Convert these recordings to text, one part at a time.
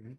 Okay.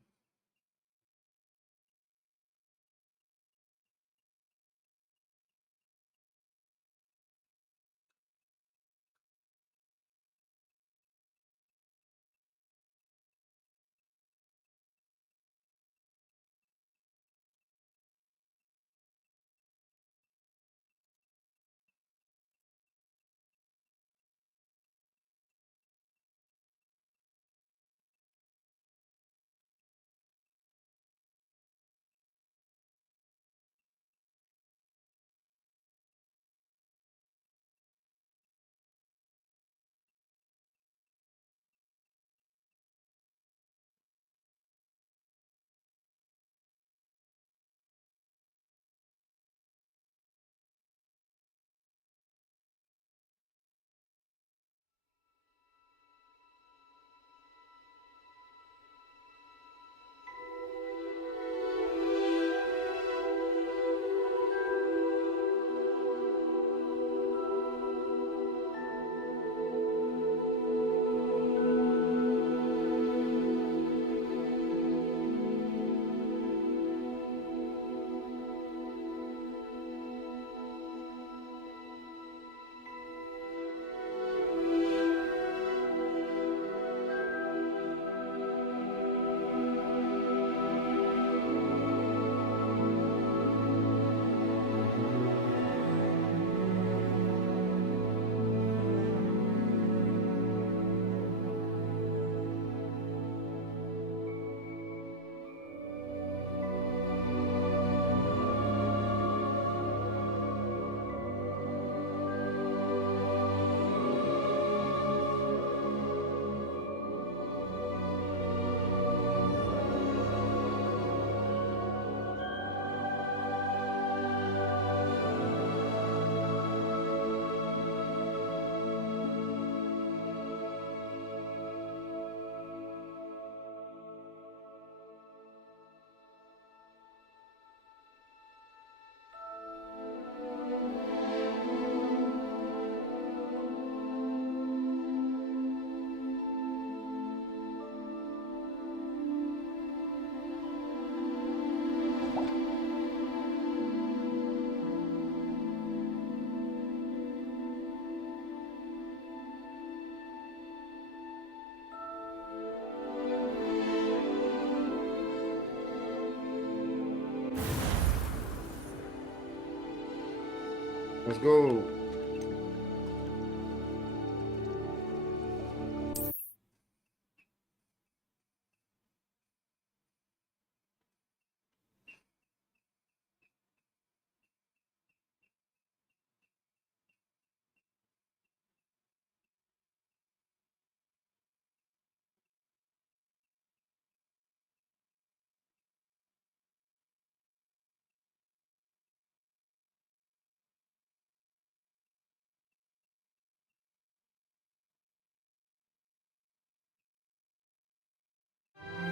Let's go.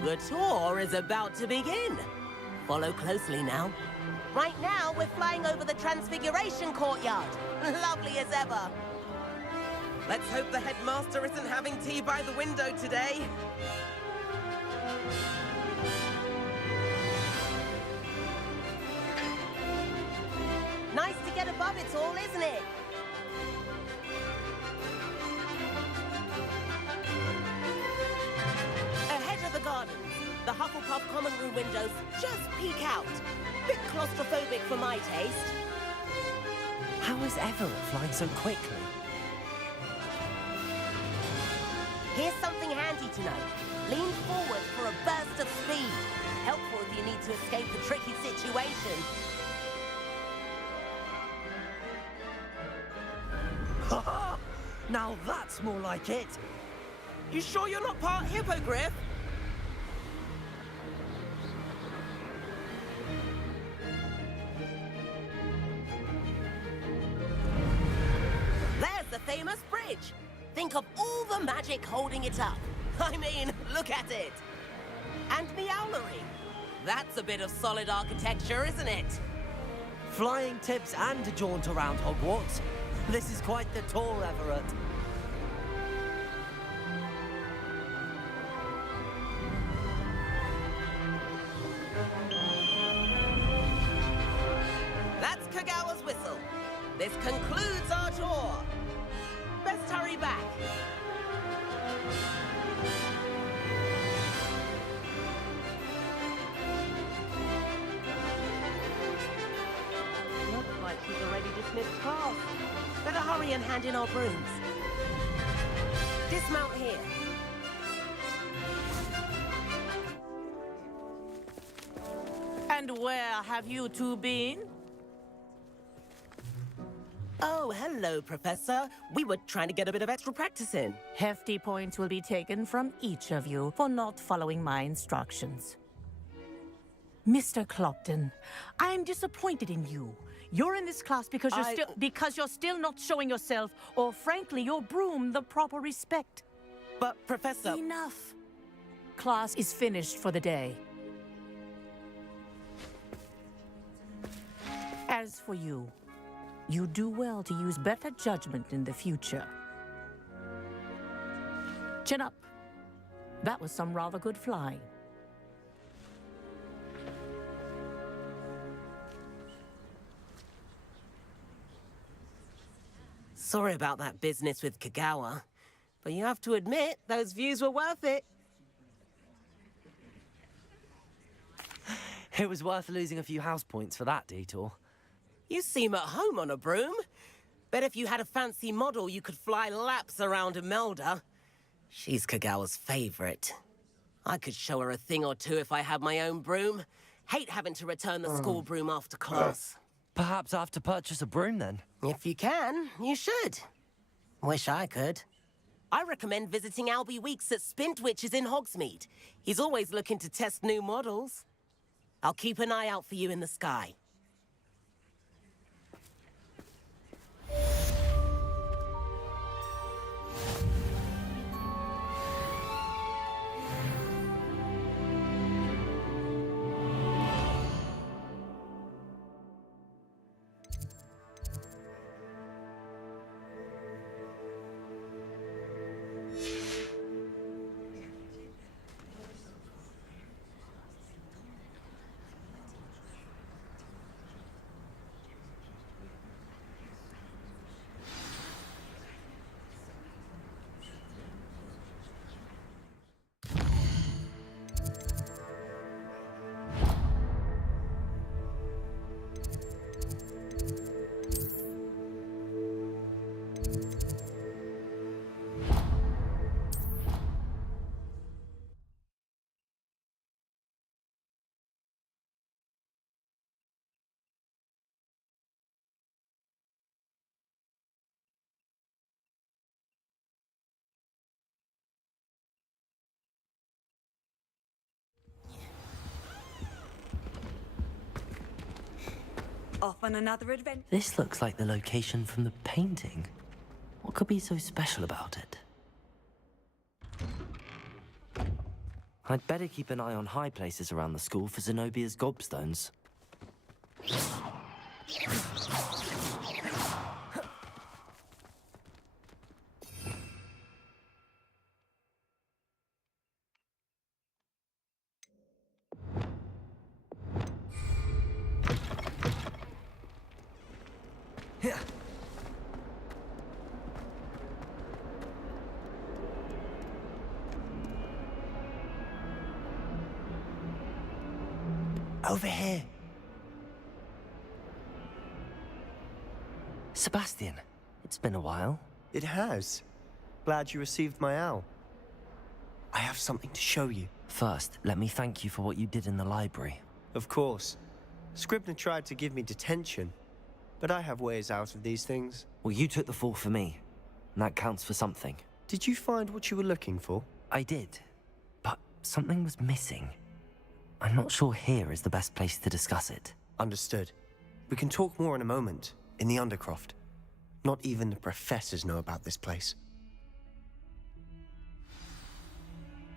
The tour is about to begin. Follow closely now. Right now, we're flying over the Transfiguration Courtyard. Lovely as ever. Let's hope the headmaster isn't having tea by the window today. Nice to get above it all, isn't it? Ahead of the gardens, the Hufflepuff common room windows just peek out. Bit claustrophobic for my taste. How is Everett flying so quickly? Here's something handy to know. Lean forward for a burst of speed. Helpful if you need to escape a tricky situation. Now that's more like it. You sure you're not part hippogriff? There's the famous bridge. Think of all the magic holding it up. I mean, look at it. And Meowlery. That's a bit of solid architecture, isn't it? Flying tips and a jaunt around Hogwarts. This is quite the tour, Everett. That's Kagawa's whistle. This concludes our tour. Best hurry back. Looks like she's already dismissed class. Better hurry and hand in our brooms. Dismount here. And where have you two been? Oh, hello, Professor. We were trying to get a bit of extra practice in. Hefty points will be taken from each of you for not following my instructions. Mr. Clopton, I'm disappointed in you. You're in this class because you're still not showing yourself, or frankly, your broom, the proper respect. But, Professor... Enough. Class is finished for the day. As for you, you do well to use better judgment in the future. Chin up. That was some rather good flying. Sorry about that business with Kagawa, but you have to admit, those views were worth it. It was worth losing a few house points for that detour. You seem at home on a broom. Bet if you had a fancy model, you could fly laps around Imelda. She's Kagawa's favorite. I could show her a thing or two if I had my own broom. Hate having to return the school broom after class. Perhaps I have to purchase a broom then. If you can, you should. Wish I could. I recommend visiting Albie Weeks at Spintwitches in Hogsmeade. He's always looking to test new models. I'll keep an eye out for you in the sky. Off on another adventure. This looks like the location from the painting. What could be so special about it? I'd better keep an eye on high places around the school for Zenobia's gobstones. Over here. Sebastian, it's been a while. It has. Glad you received my owl. I have something to show you. First, let me thank you for what you did in the library. Of course. Scribner tried to give me detention, but I have ways out of these things. Well, you took the fall for me, and that counts for something. Did you find what you were looking for? I did, but something was missing. I'm not sure here is the best place to discuss it. Understood. We can talk more in a moment, in the Undercroft. Not even the professors know about this place.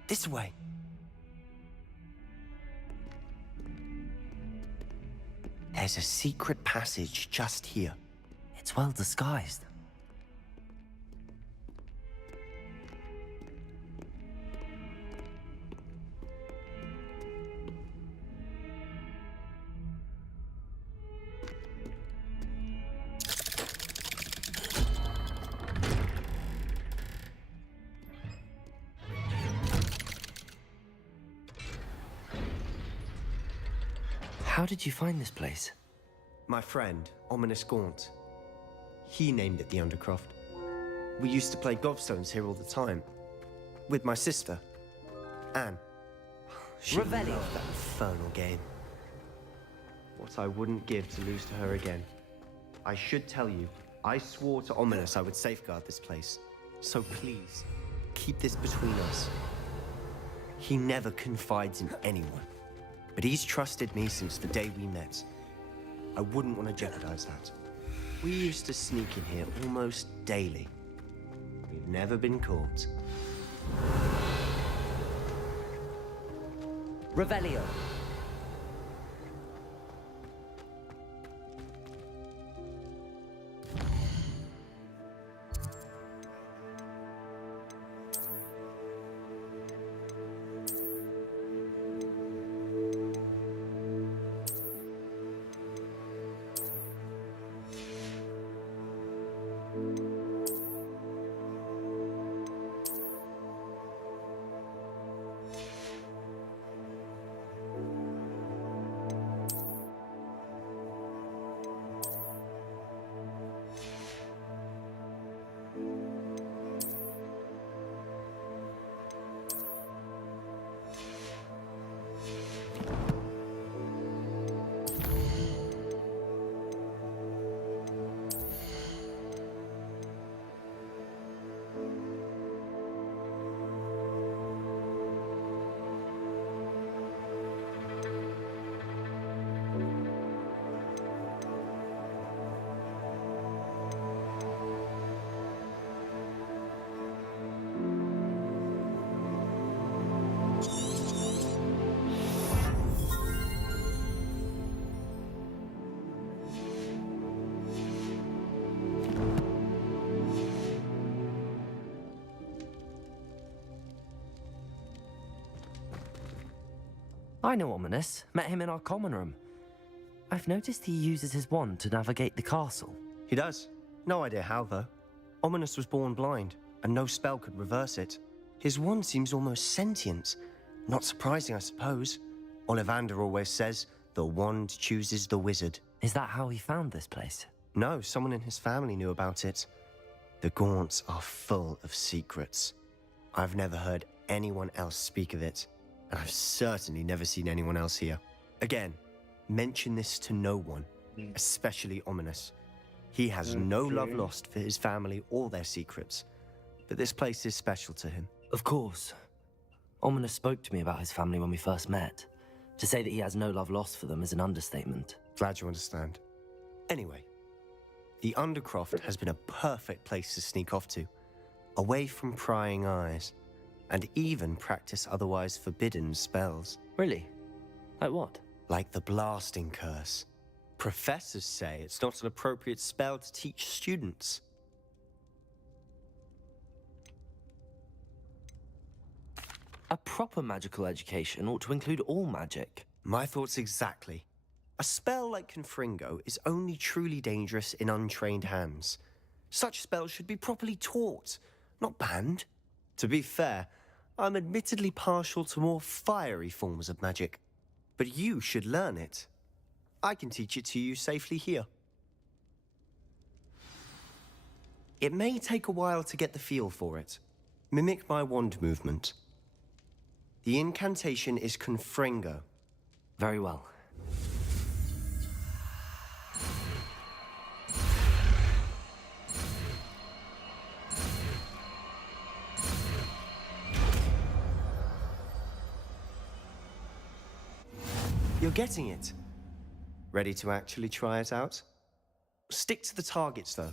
This way. There's a secret passage just here. It's well disguised. How did you find this place? My friend, Ominous Gaunt. He named it the Undercroft. We used to play gobstones here all the time. With my sister, Anne. She loved that infernal game. What I wouldn't give to lose to her again. I should tell you, I swore to Ominous I would safeguard this place. So please, keep this between us. He never confides in anyone. But he's trusted me since the day we met. I wouldn't want to jeopardize that. We used to sneak in here almost daily. We've never been caught. Revelio. I know Ominous. Met him in our common room. I've noticed he uses his wand to navigate the castle. He does. No idea how, though. Ominous was born blind, and no spell could reverse it. His wand seems almost sentient. Not surprising, I suppose. Ollivander always says, the wand chooses the wizard. Is that how he found this place? No, someone in his family knew about it. The Gaunts are full of secrets. I've never heard anyone else speak of it, and I've certainly never seen anyone else here. Again, mention this to no one, especially Ominous. He has no love lost for his family or their secrets, but this place is special to him. Of course. Ominous spoke to me about his family when we first met. To say that he has no love lost for them is an understatement. Glad you understand. Anyway, the Undercroft has been a perfect place to sneak off to, away from prying eyes. and even practice otherwise forbidden spells. Really? Like what? Like the blasting curse. Professors say it's not an appropriate spell to teach students. A proper magical education ought to include all magic. My thoughts exactly. A spell like Confringo is only truly dangerous in untrained hands. Such spells should be properly taught, not banned. To be fair, I'm admittedly partial to more fiery forms of magic. But you should learn it. I can teach it to you safely here. It may take a while to get the feel for it. Mimic my wand movement. The incantation is Confringo. Very well. You're getting it. Ready to actually try it out? Stick to the targets, though.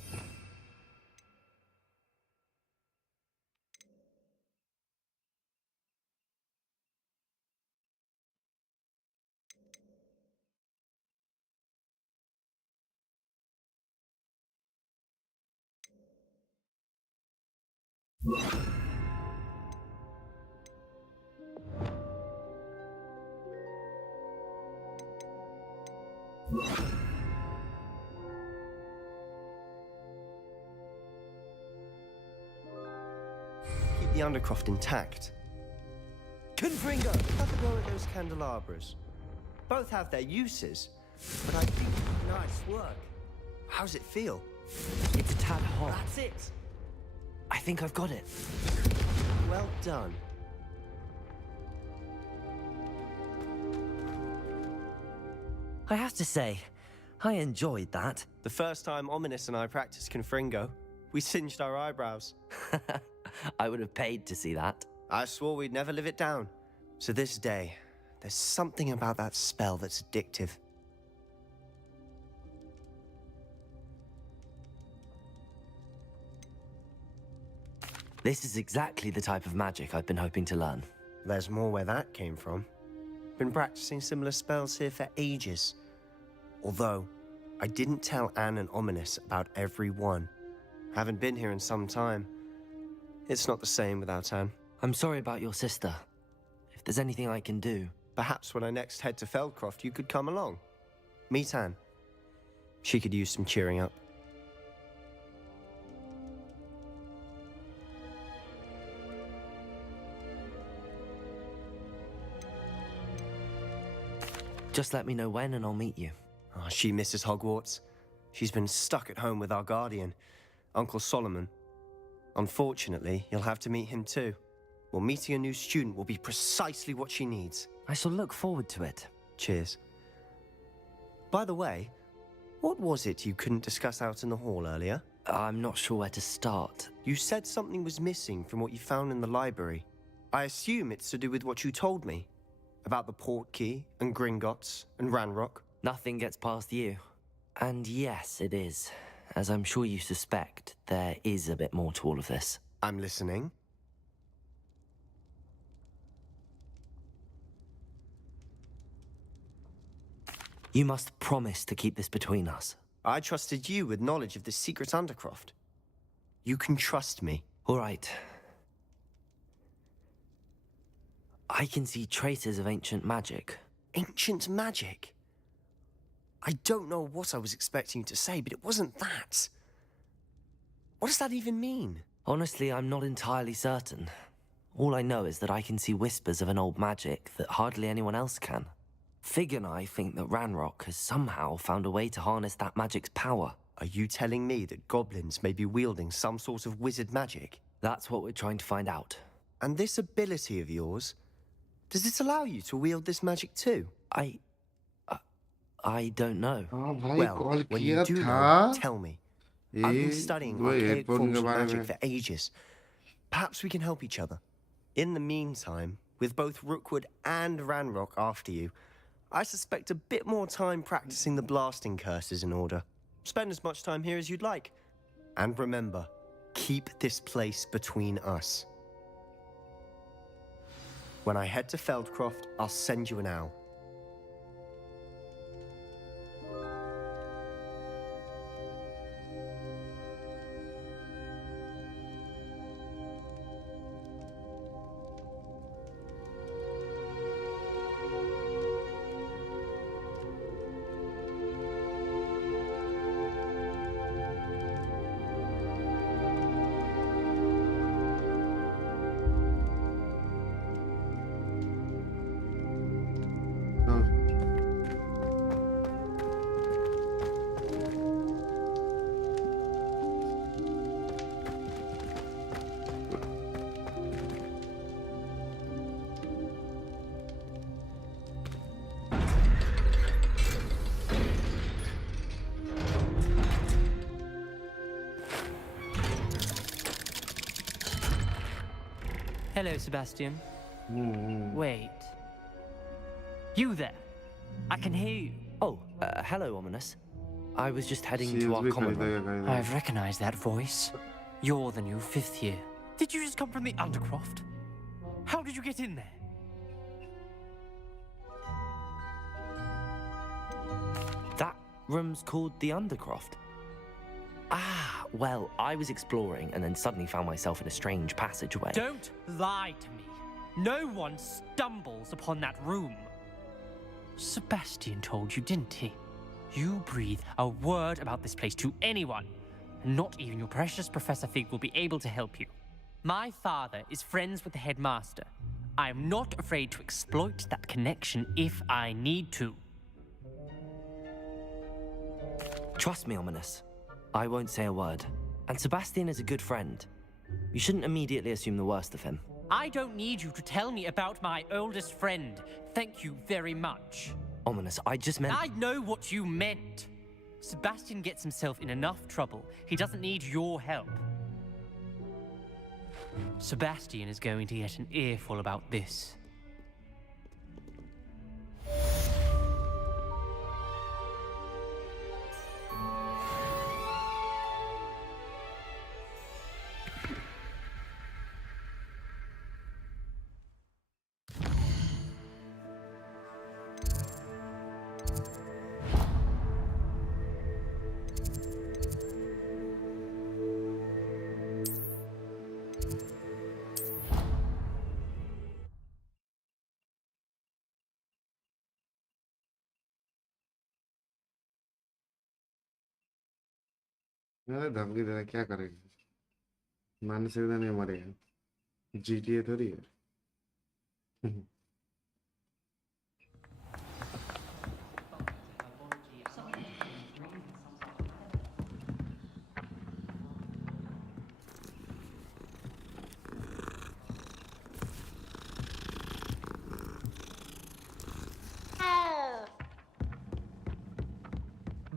Keep the Undercroft intact. Confringo! Have a go at those candelabras. Both have their uses, but I think nice work. How's it feel? It's a tad hot. That's it. I think I've got it. Well done. I have to say, I enjoyed that. The first time Ominous and I practiced Confringo, we singed our eyebrows. I would have paid to see that. I swore we'd never live it down. To this day, there's something about that spell that's addictive. This is exactly the type of magic I've been hoping to learn. There's more where that came from. Been practicing similar spells here for ages. Although, I didn't tell Anne and Ominous about every one. Haven't been here in some time. It's not the same without Anne. I'm sorry about your sister. If there's anything I can do... Perhaps when I next head to Feldcroft, you could come along. Meet Anne. She could use some cheering up. Just let me know when and I'll meet you. Oh, she misses Hogwarts. She's been stuck at home with our guardian, Uncle Solomon. Unfortunately, you'll have to meet him too. Well, meeting a new student will be precisely what she needs. I shall look forward to it. Cheers. By the way, what was it you couldn't discuss out in the hall earlier? I'm not sure where to start. You said something was missing from what you found in the library. I assume it's to do with what you told me. About the Portkey, and Gringotts, and Ranrock. Nothing gets past you. And yes, it is. As I'm sure you suspect, there is a bit more to all of this. I'm listening. You must promise to keep this between us. I trusted you with knowledge of the secret Undercroft. You can trust me. All right. I can see traces of ancient magic. Ancient magic? I don't know what I was expecting you to say, but it wasn't that. What does that even mean? Honestly, I'm not entirely certain. All I know is that I can see whispers of an old magic that hardly anyone else can. Fig and I think that Ranrock has somehow found a way to harness that magic's power. Are you telling me that goblins may be wielding some sort of wizard magic? That's what we're trying to find out. And this ability of yours, does it allow you to wield this magic too? I don't know. हाँ भाई Well, call when किया you do था know, tell me. I've been studying वो archaic airport forms के of बारे magic में for ages. Perhaps we can help each other. In the meantime, with both Rookwood and Ranrock after you, I suspect a bit more time practicing the blasting curse is in order. Spend as much time here as you'd like. And remember, keep this place between us. When I head to Feldcroft, I'll send you an owl. Hello, Sebastian. Wait. You there? I can hear you. Oh, hello, Ominous. I was just heading She to is our with common Khalida, room. guys. I've recognized that voice. You're the new 5th year. Did you just come from the Undercroft? How did you get in there? That room's called the Undercroft. Ah, well, I was exploring and then suddenly found myself in a strange passageway. Don't lie to me. No one stumbles upon that room. Sebastian told you, didn't he? You breathe a word about this place to anyone, and not even your precious Professor Fig will be able to help you. My father is friends with the headmaster. I am not afraid to exploit that connection if I need to. Trust me, Ominous. I won't say a word. And Sebastian is a good friend. You shouldn't immediately assume the worst of him. I don't need you to tell me about my oldest friend. Thank you very much. Ominous, I just meant... I know what you meant. Sebastian gets himself in enough trouble. He doesn't need your help. Sebastian is going to get an earful about this. अरे धमकी दे रहा है, क्या करेगा? मानने से भी नहीं मरेगा। GTA थोड़ी है।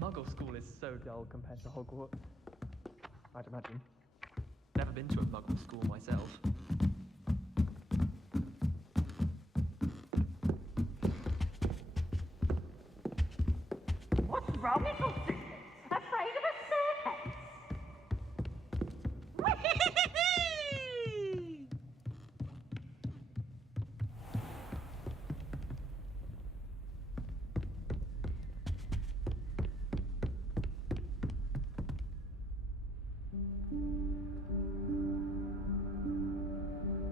Muggle school is so dull compared to Hogwarts. I'd imagine. Never been to a Muggle school myself. What's wrong with you sisters? Afraid of a staircase?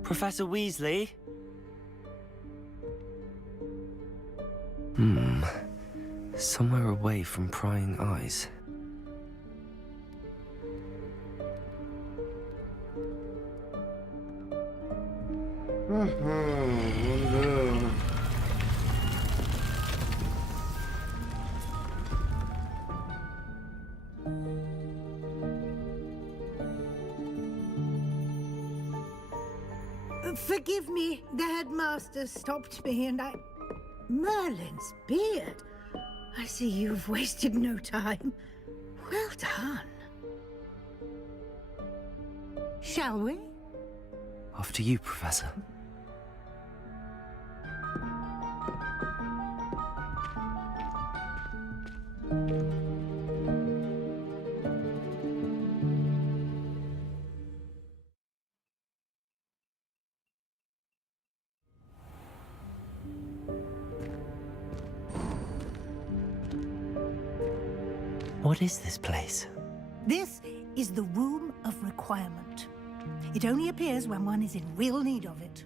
Professor Weasley? Somewhere away from prying eyes. Wonder. Forgive me, the headmaster stopped me and I... Merlin's beard. I see you've wasted no time. Well done. Shall we? After you, Professor. What is this place? This is the Room of Requirement. It only appears when one is in real need of it.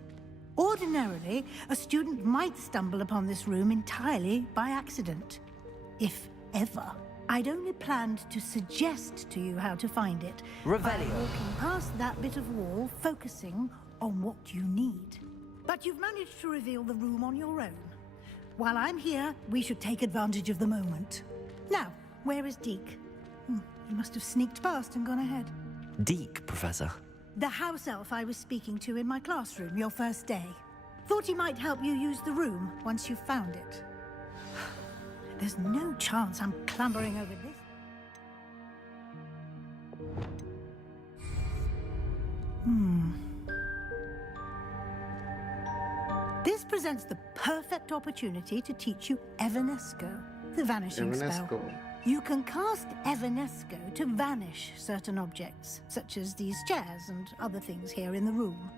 Ordinarily, a student might stumble upon this room entirely by accident. If ever. I'd only planned to suggest to you how to find it. Revelio. By walking past that bit of wall, focusing on what you need. But you've managed to reveal the room on your own. While I'm here, we should take advantage of the moment. Now, where is Deke? He must have sneaked past and gone ahead. Deke, Professor. The house elf I was speaking to in my classroom your first day. Thought he might help you use the room once you found it. There's no chance I'm clambering over this. This presents the perfect opportunity to teach you Evanesco, the vanishing spell. Evanesco. You can cast Evanesco to vanish certain objects, such as these chairs and other things here in the room.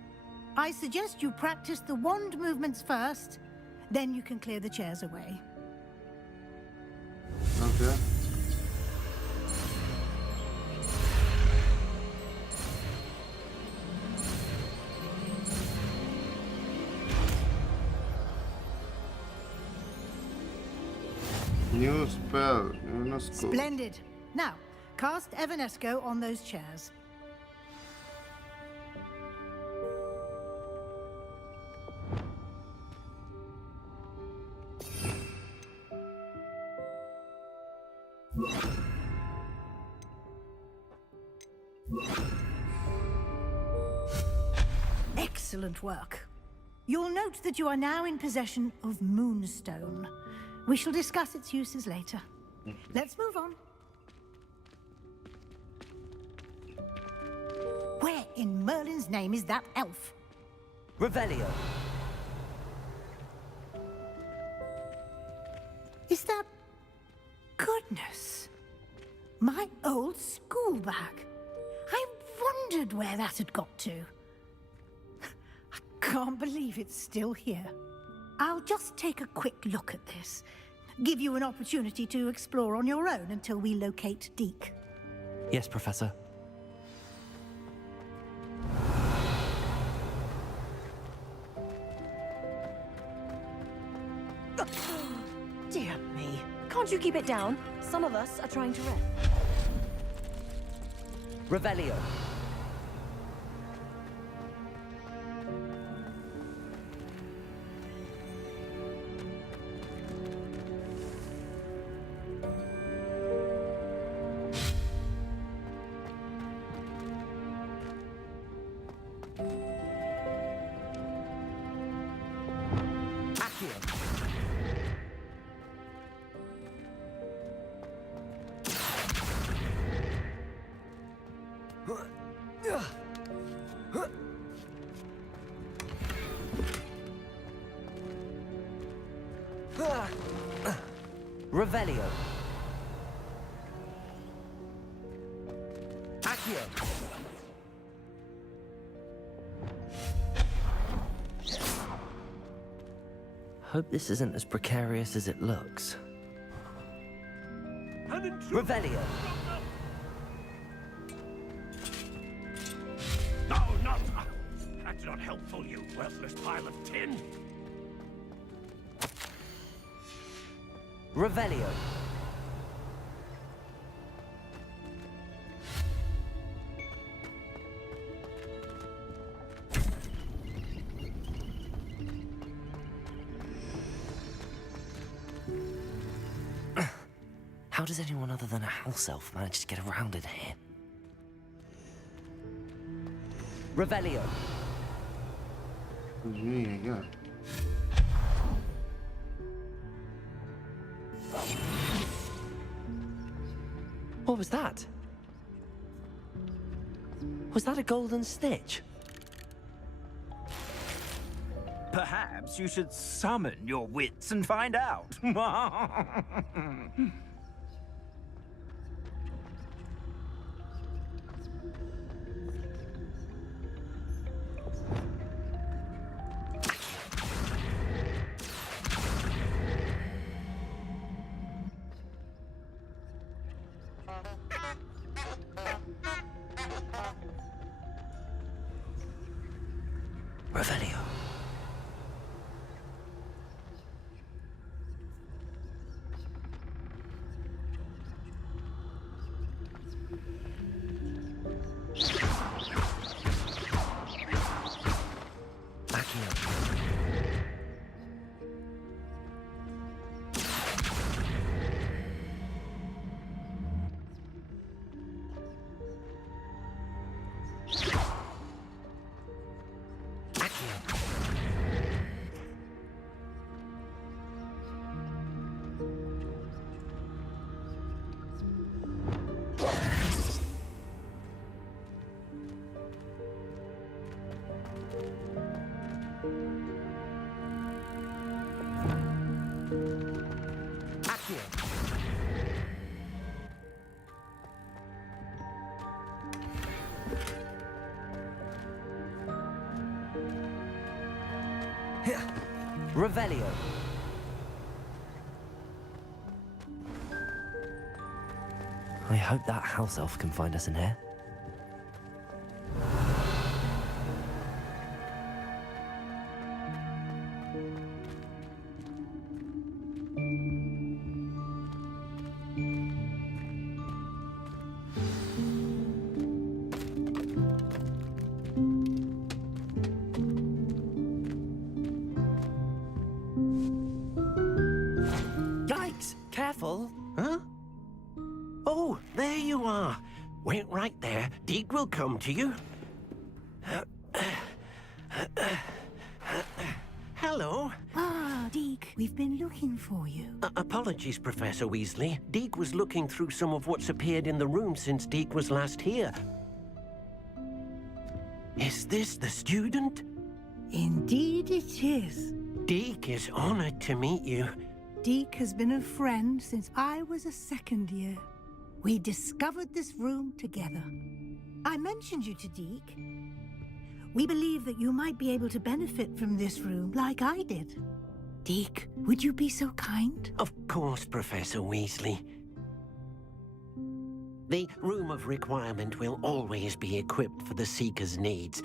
I suggest you practice the wand movements first, then you can clear the chairs away. Okay. New spell, Evanesco. Splendid. Now, cast Evanesco on those chairs. Excellent work. You'll note that you are now in possession of Moonstone. We shall discuss its uses later. Let's move on. Where in Merlin's name is that elf? Revelio. Is that... Goodness. My old school bag. I wondered where that had got to. I can't believe it's still here. I'll just take a quick look at this. Give you an opportunity to explore on your own until we locate Deke. Yes, Professor. Dear me. Can't you keep it down? Some of us are trying to rest. Revelio. Revelio. Accio. Hope this isn't as precarious as it looks. Revelio. No, not... That's not helpful, you worthless pile of tin. Revelio. How does anyone other than a house elf manage to get around in here? Revelio. Yeah. What was that? Was that a golden snitch? Perhaps you should summon your wits and find out. Revelio. Revelio. I hope that house elf can find us in here. Yikes! Careful. Huh? Oh, there you are. Wait right there. Deke will come to you. Hello. Ah, Deke, we've been looking for you. Apologies, Professor Weasley. Deke was looking through some of what's appeared in the room since Deke was last here. Is this the student? Indeed it is. Deke is honored to meet you. Deke has been a friend since I was a second year. We discovered this room together. I mentioned you to Deke. We believe that you might be able to benefit from this room like I did. Deke, would you be so kind? Of course, Professor Weasley. The Room of Requirement will always be equipped for the Seeker's needs.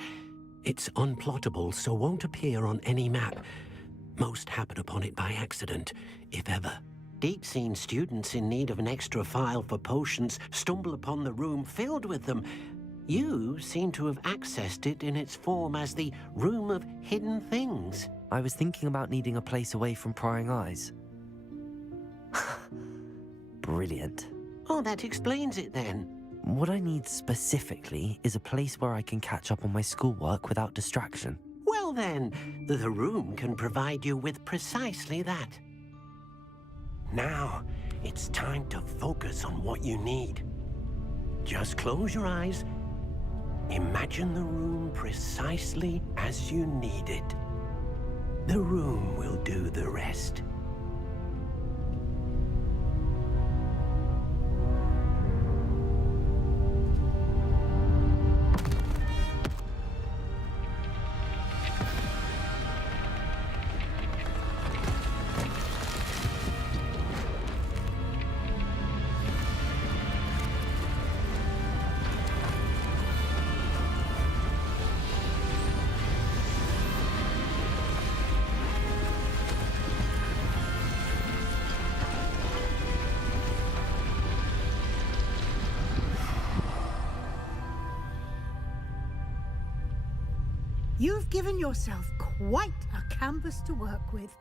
It's unplottable, so won't appear on any map. Most happen upon it by accident, if ever. Deke's seen students in need of an extra file for potions stumble upon the room filled with them. You seem to have accessed it in its form as the Room of Hidden Things. I was thinking about needing a place away from prying eyes. Brilliant. Oh, that explains it then. What I need specifically is a place where I can catch up on my schoolwork without distraction. Well then, the room can provide you with precisely that. Now, it's time to focus on what you need. Just close your eyes. Imagine the room precisely as you need it. The room will do the rest. You've given yourself quite a canvas to work with.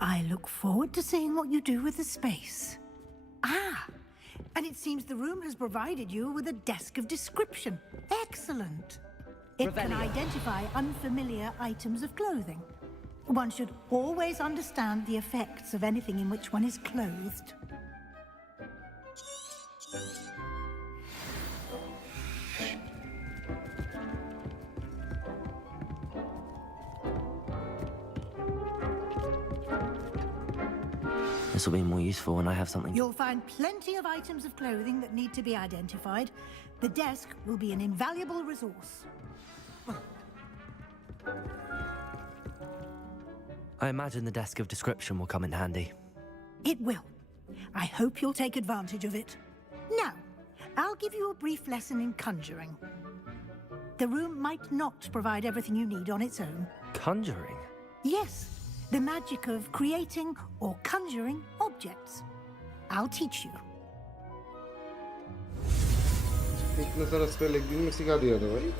I look forward to seeing what you do with the space. Ah, and it seems the room has provided you with a desk of description. Excellent. It can identify unfamiliar items of clothing. One should always understand the effects of anything in which one is clothed. This will be more useful when I have something. You'll find plenty of items of clothing that need to be identified. The desk will be an invaluable resource. I imagine the desk of description will come in handy. It will. I hope you'll take advantage of it. Now, I'll give you a brief lesson in conjuring. The room might not provide everything you need on its own. Conjuring? Yes, the magic of creating or conjuring objects. I'll teach you. इतना सारा spell एक दिन में सिखा दिया था भाई.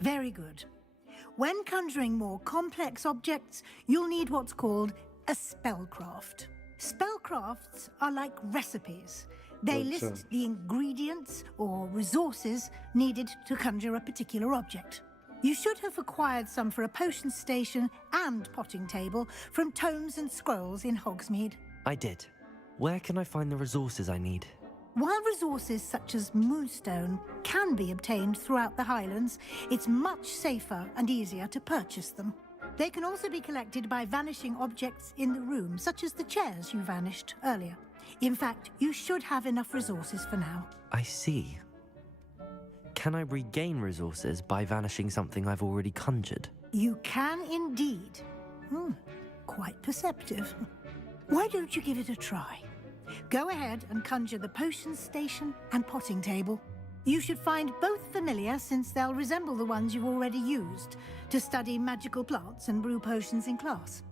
Very good. When conjuring more complex objects, you'll need what's called a spellcraft. Spellcrafts are like recipes. They list the ingredients or resources needed to conjure a particular object. You should have acquired some for a potion station and potting table from tomes and scrolls in Hogsmeade. I did. Where can I find the resources I need? While resources such as moonstone can be obtained throughout the Highlands, it's much safer and easier to purchase them. They can also be collected by vanishing objects in the room, such as the chairs you vanished earlier. In fact, you should have enough resources for now. I see. Can I regain resources by vanishing something I've already conjured? You can indeed. Quite perceptive. Why don't you give it a try? Go ahead and conjure the potion station and potting table. You should find both familiar, since they'll resemble the ones you've already used to study magical plants and brew potions in class.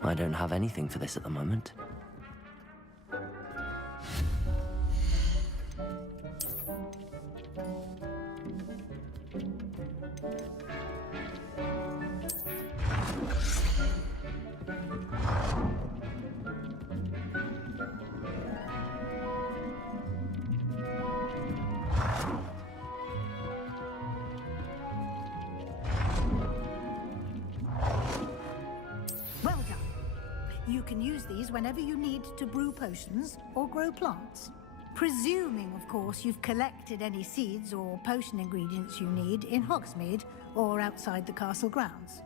I don't have anything for this at the moment. you can use these whenever you need to brew potions or grow plants. Presuming, of course, you've collected any seeds or potion ingredients you need in Hogsmeade or outside the castle grounds.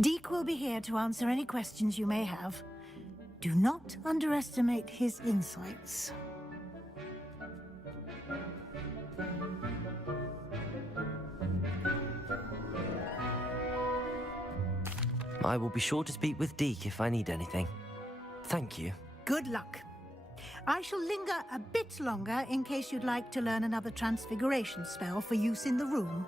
Deke will be here to answer any questions you may have. Do not underestimate his insights. I will be sure to speak with Deke if I need anything. Thank you. Good luck. I shall linger a bit longer in case you'd like to learn another transfiguration spell for use in the room.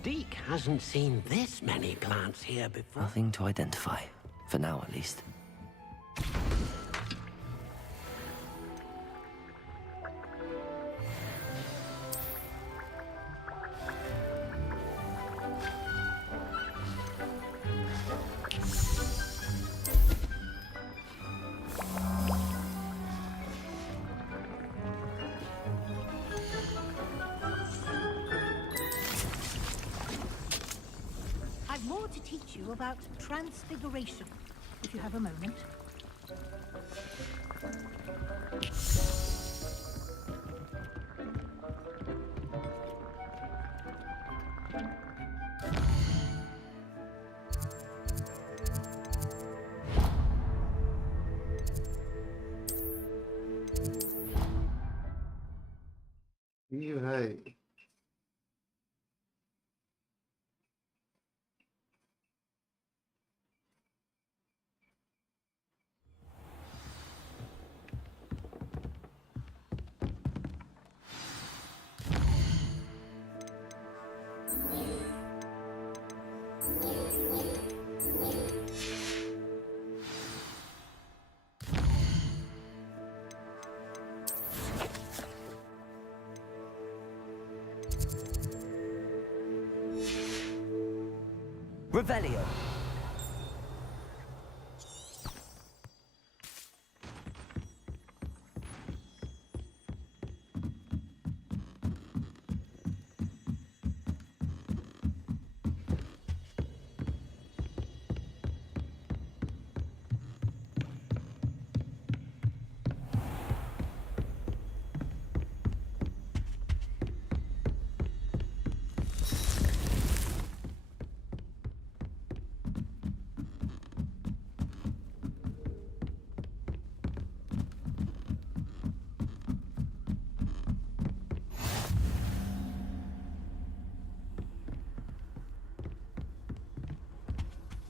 Deke hasn't seen this many plants here before. Nothing to identify. For now, at least. I've more to teach you about transfiguration, if you have a moment. You hey. Revelio.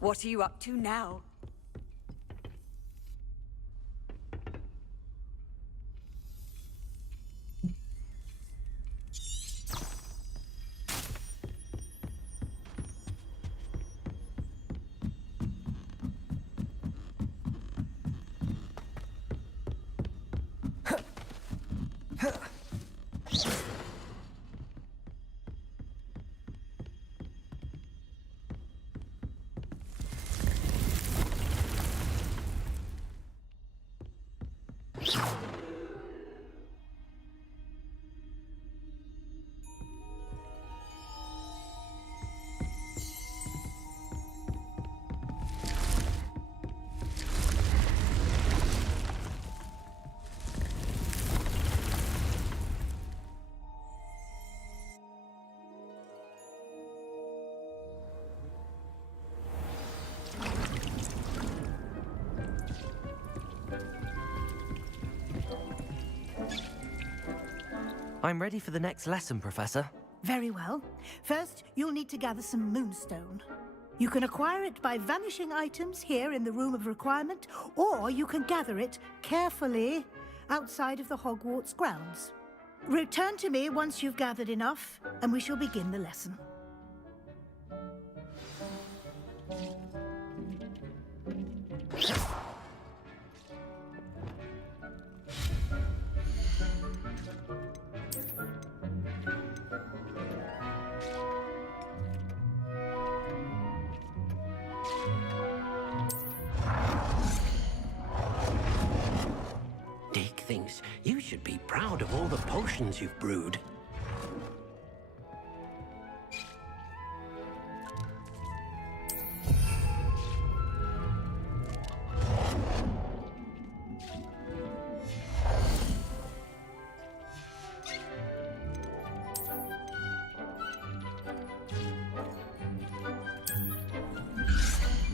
What are you up to now? I'm ready for the next lesson, Professor. Very well. First, you'll need to gather some moonstone. You can acquire it by vanishing items here in the Room of Requirement, or you can gather it carefully outside of the Hogwarts grounds. Return to me once you've gathered enough, and we shall begin the lesson. Dick thinks you should be proud of all the potions you've brewed.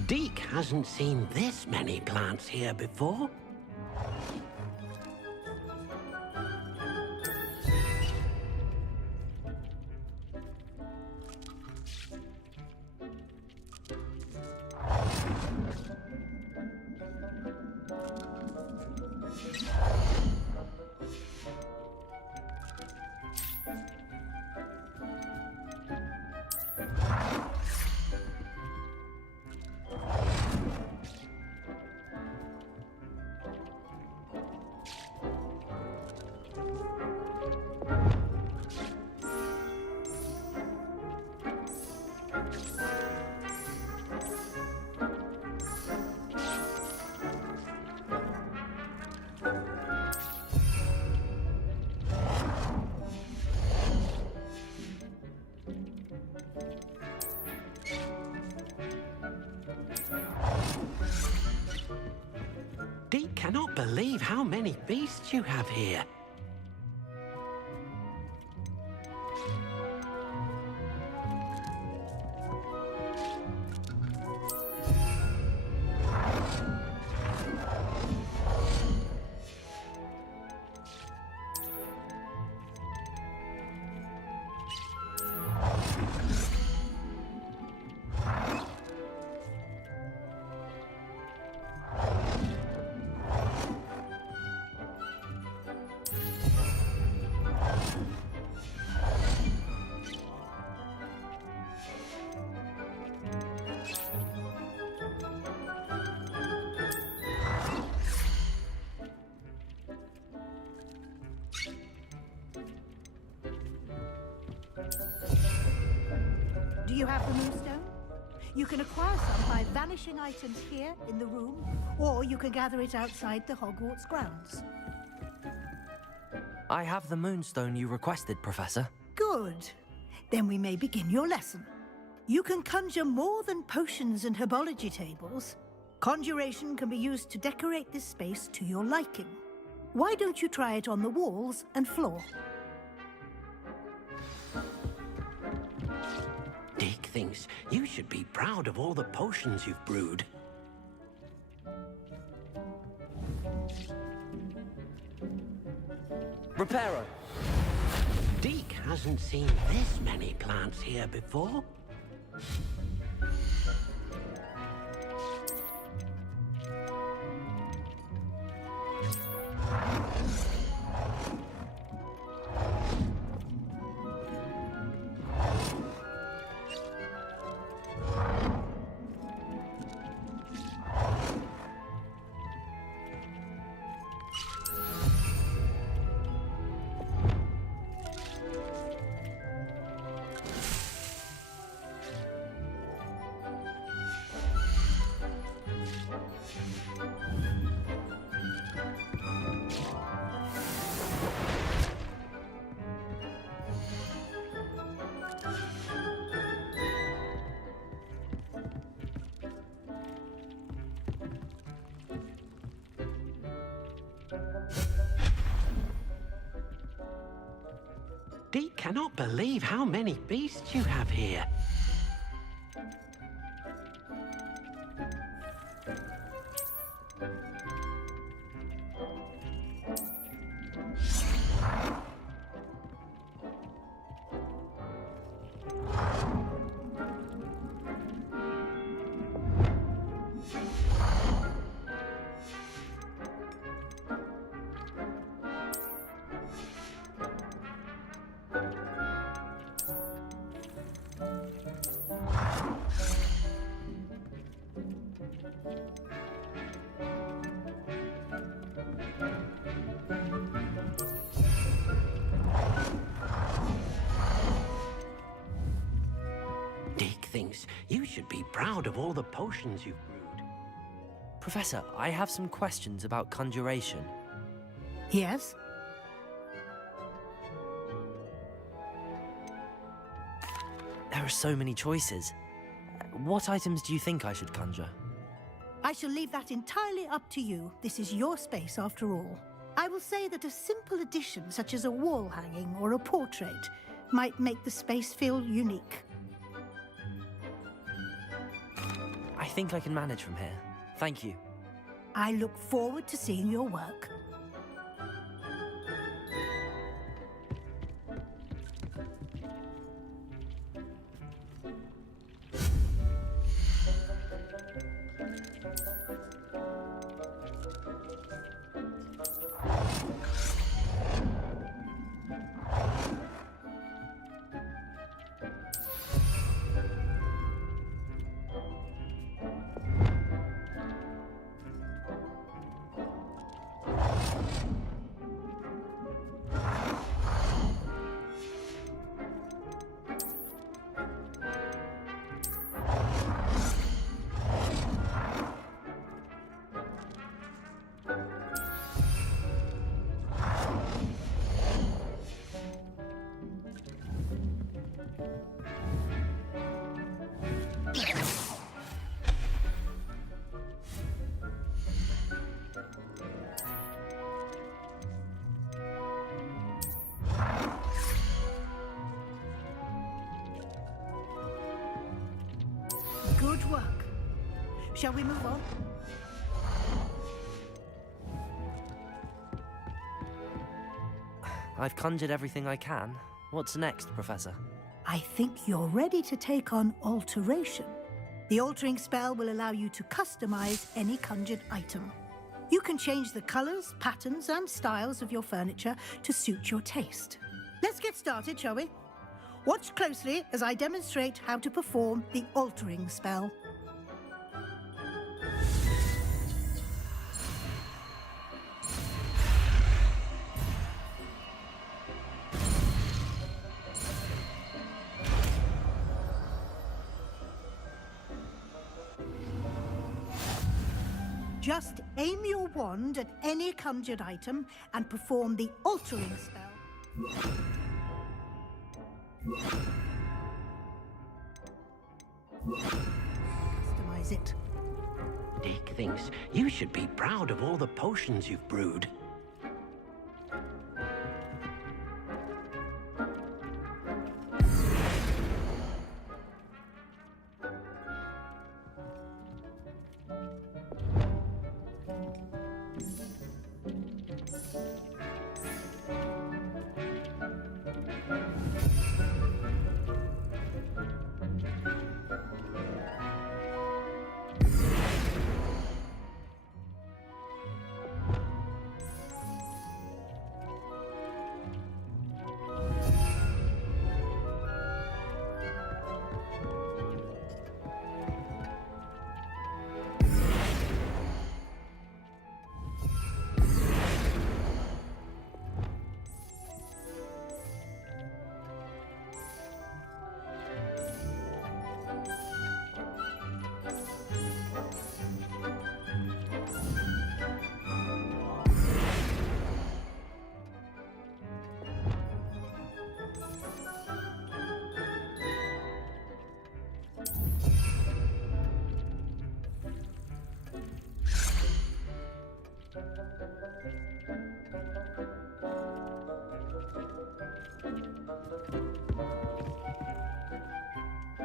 Deke hasn't seen this many plants here before. Deke cannot believe how many beasts you have here. Do you have the moonstone? You can acquire some by vanishing items here in the room, or you can gather it outside the Hogwarts grounds. I have the moonstone you requested, Professor. Good. Then we may begin your lesson. You can conjure more than potions and herbology tables. Conjuration can be used to decorate this space to your liking. Why don't you try it on the walls and floor? Deke thinks you should be proud of all the potions you've brewed. Reparo. Deke hasn't seen this many plants here before. Deke cannot believe how many beasts you have here. Dick thinks you should be proud of all the potions you've brewed. Professor, I have some questions about conjuration. Yes? There are so many choices. What items do you think I should conjure? I shall leave that entirely up to you. This is your space after all. I will say that a simple addition such as a wall hanging or a portrait might make the space feel unique. I think I can manage from here. Thank you. I look forward to seeing your work. Good work. Shall we move on? I've conjured everything I can. What's next, Professor? I think you're ready to take on alteration. The altering spell will allow you to customize any conjured item. You can change the colors, patterns, and styles of your furniture to suit your taste. Let's get started, shall we? Watch closely as I demonstrate how to perform the altering spell. Just aim your wand at any conjured item and perform the altering spell. Customize it. Dick thinks you should be proud of all the potions you've brewed.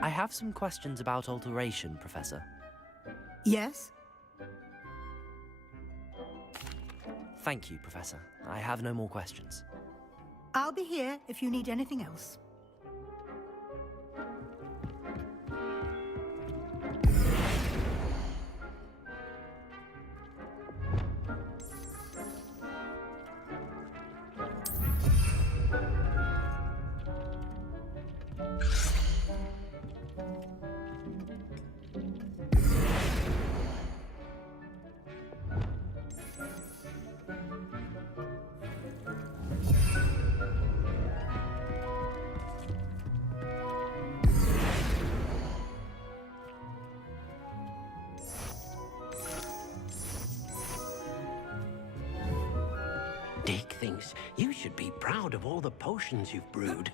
I have some questions about alteration, Professor. Yes? Thank you, Professor. I have no more questions. I'll be here if you need anything else. thinks you should be proud of all the potions you've brewed.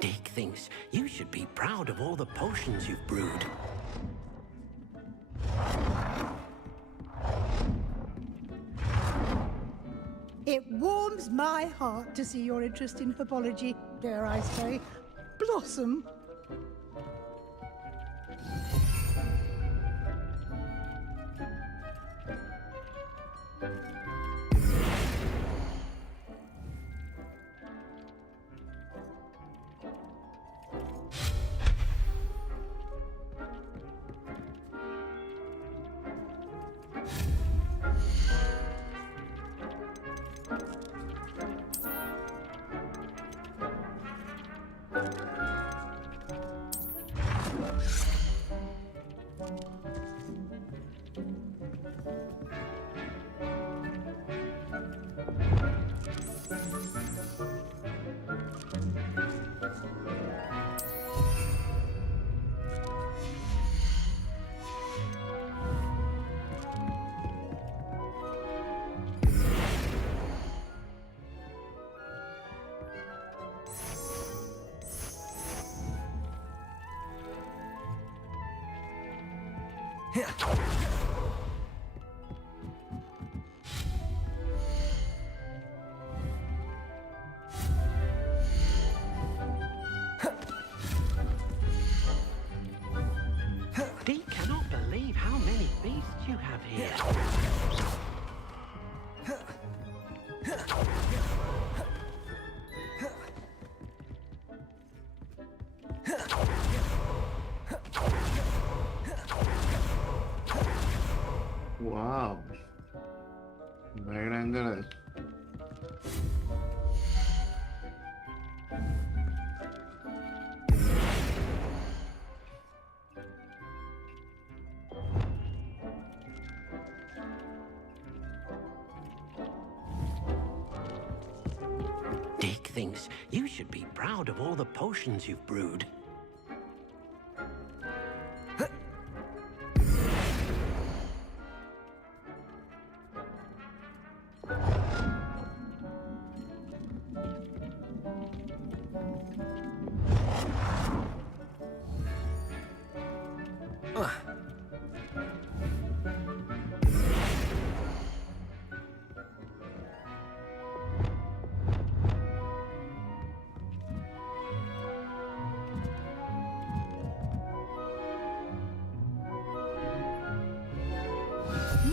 Dick thinks you should be proud of all the potions you've brewed. It warms my heart to see your interest in herbology, dare I say, blossom. Dee cannot believe how many beasts you have here. Wow. Right angle. Dick thinks you should be proud of all the potions you've brewed.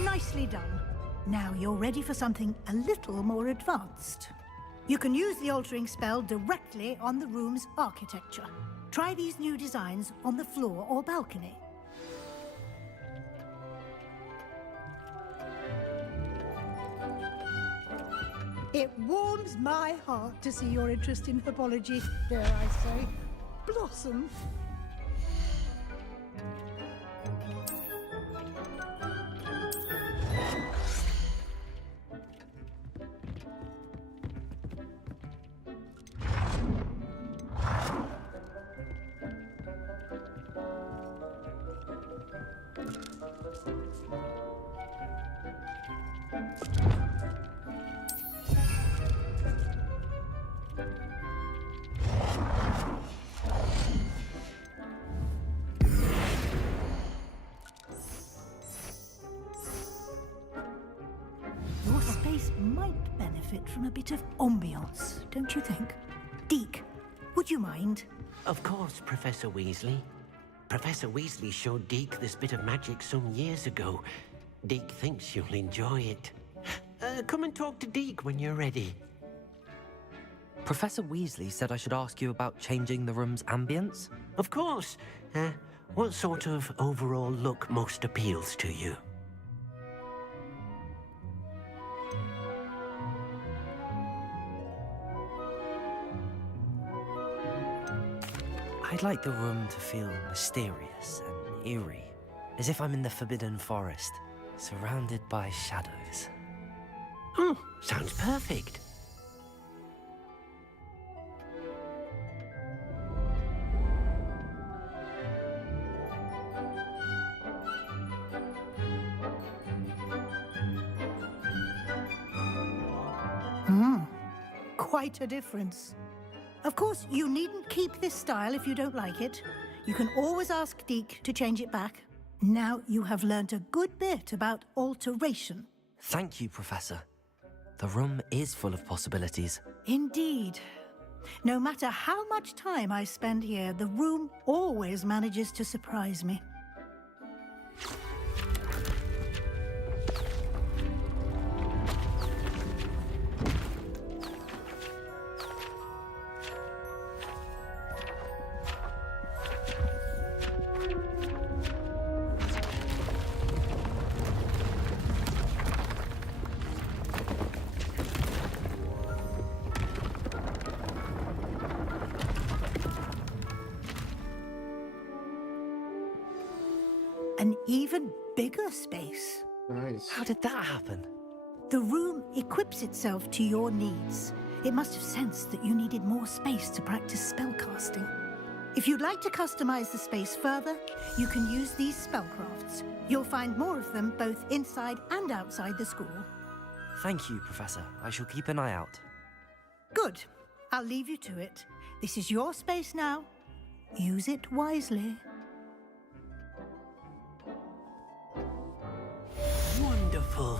Nicely done. Now you're ready for something a little more advanced. You can use the altering spell directly on the room's architecture. Try these new designs on the floor or balcony. It warms my heart to see your interest in herbology, dare I say, blossom. Your space might benefit from a bit of ambiance, don't you think? Deke, would you mind? Of course, Professor Weasley. Professor Weasley showed Deke this bit of magic some years ago. Deke thinks you'll enjoy it. Come and talk to Deke when you're ready. Professor Weasley said I should ask you about changing the room's ambience? Of course. What sort of overall look most appeals to you? I'd like the room to feel mysterious and eerie, as if I'm in the Forbidden Forest, surrounded by shadows. Oh, sounds perfect. Quite a difference. Of course, you needn't keep this style if you don't like it. You can always ask Deke to change it back. Now you have learnt a good bit about alteration. Thank you, Professor. The room is full of possibilities. Indeed. No matter how much time I spend here, the room always manages to surprise me. An even bigger space. Nice. How did that happen? The room equips itself to your needs. It must have sensed that you needed more space to practice spellcasting. If you'd like to customize the space further, you can use these spellcrafts. You'll find more of them both inside and outside the school. Thank you, Professor. I shall keep an eye out. Good. I'll leave you to it. This is your space now. Use it wisely. Wonderful.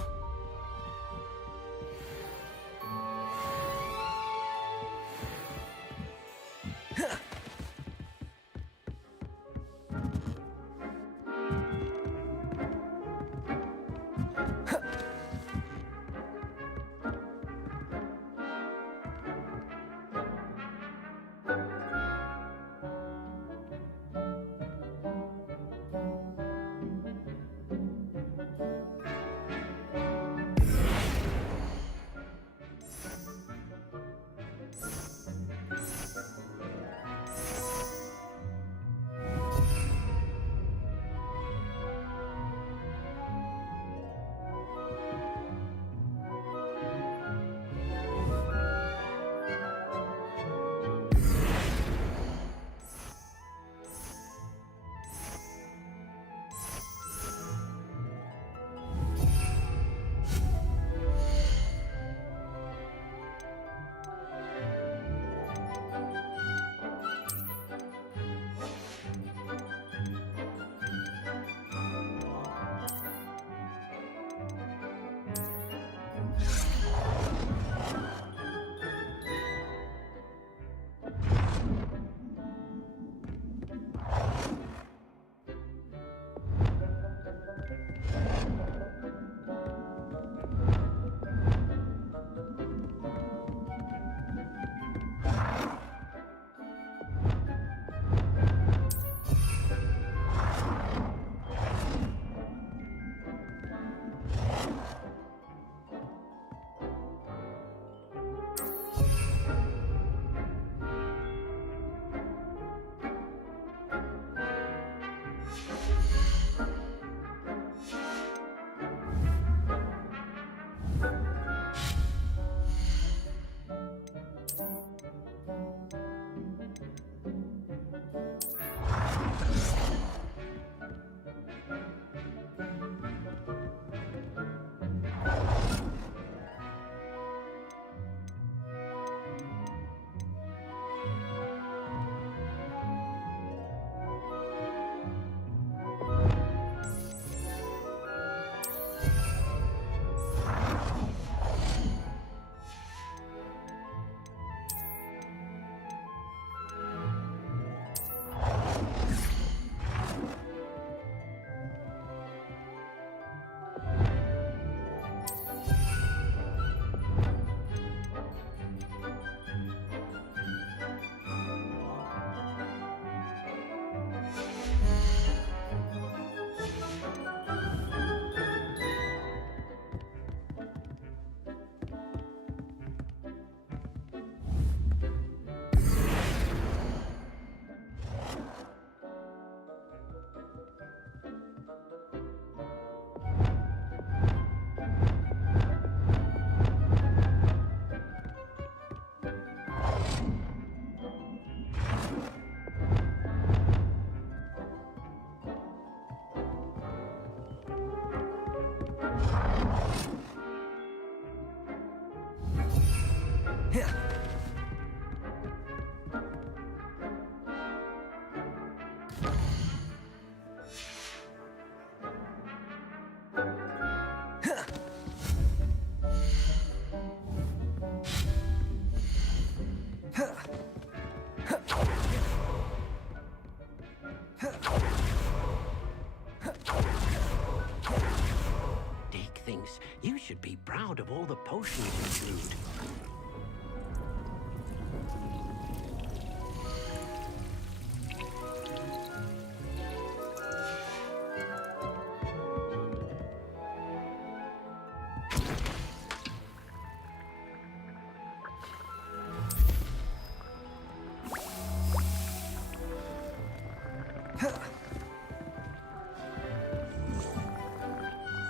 Dick thinks you should be proud of all the potions you brewed.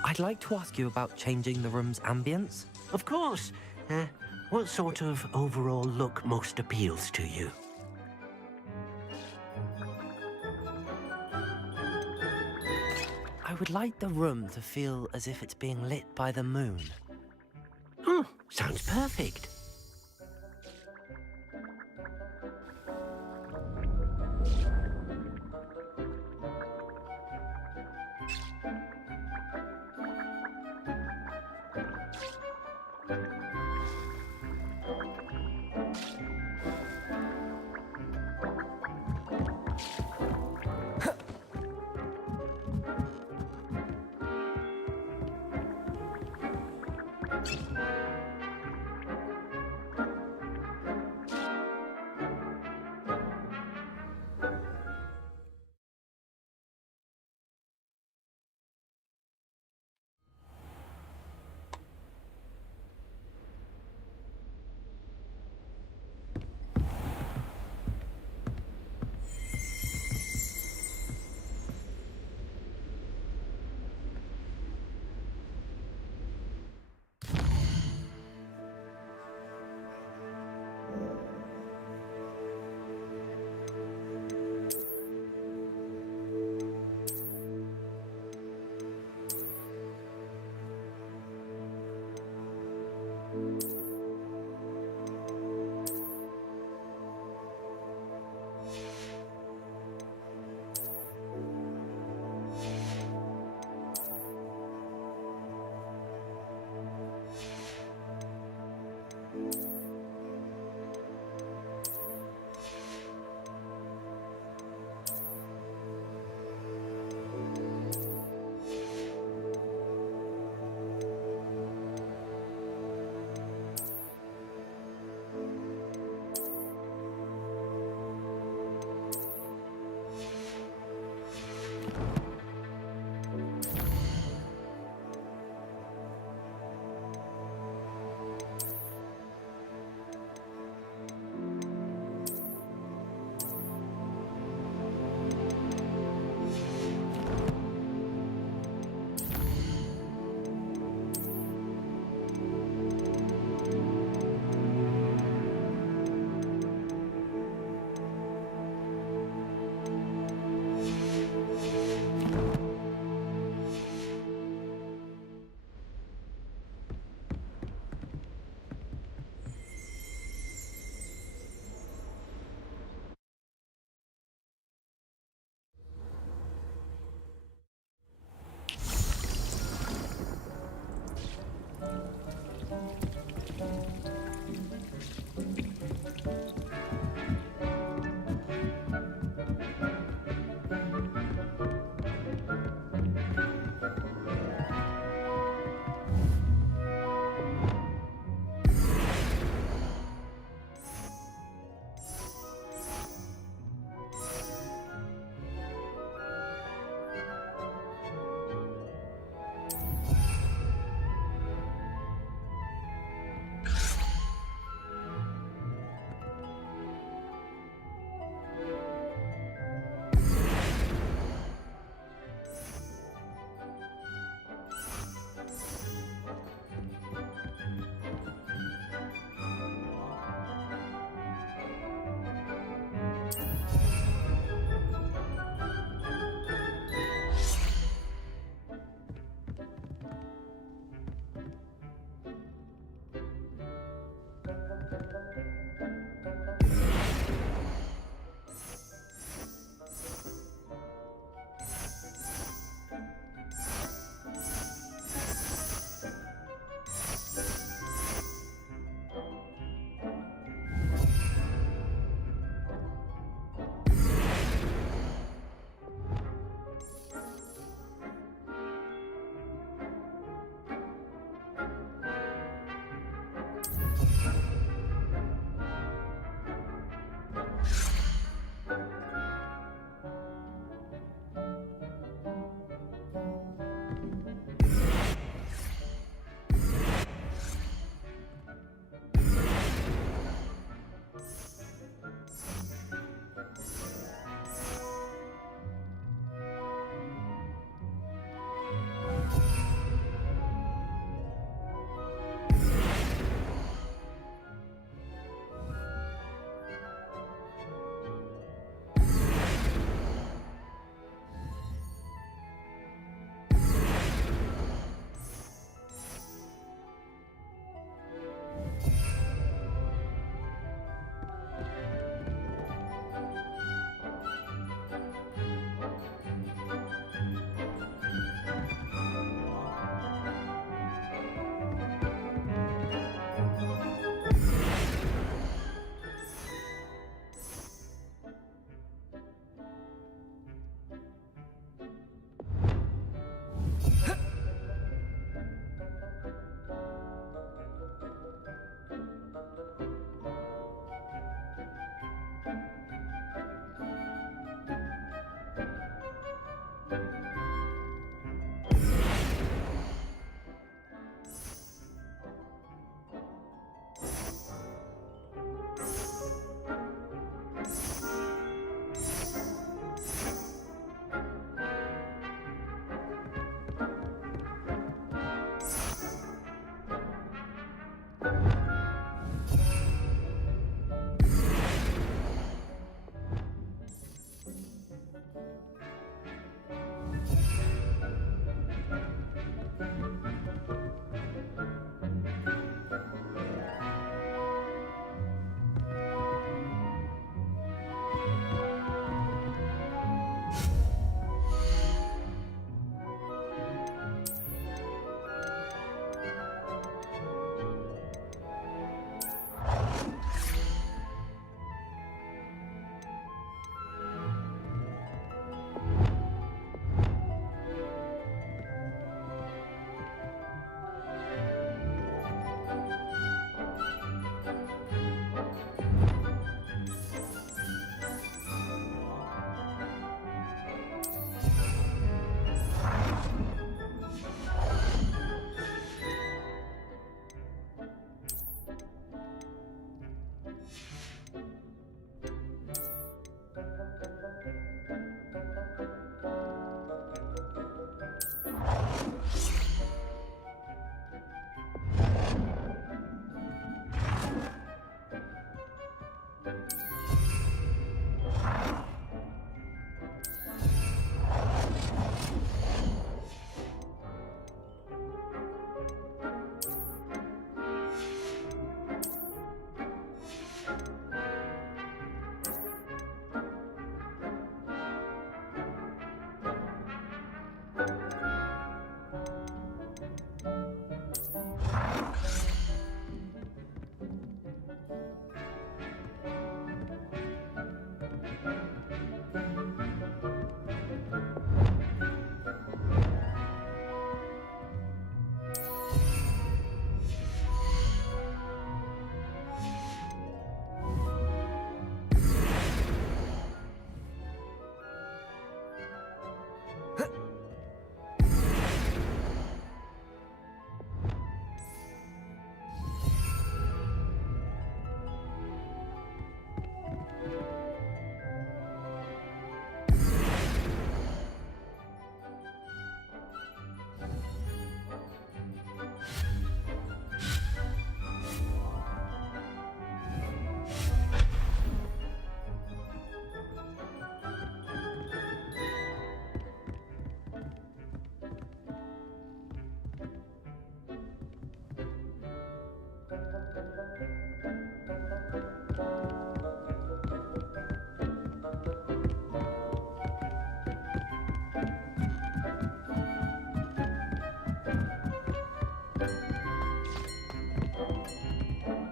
I'd like to ask you about changing the room's ambience. Of course. What sort of overall look most appeals to you? I would like the room to feel as if it's being lit by the moon. Sounds perfect.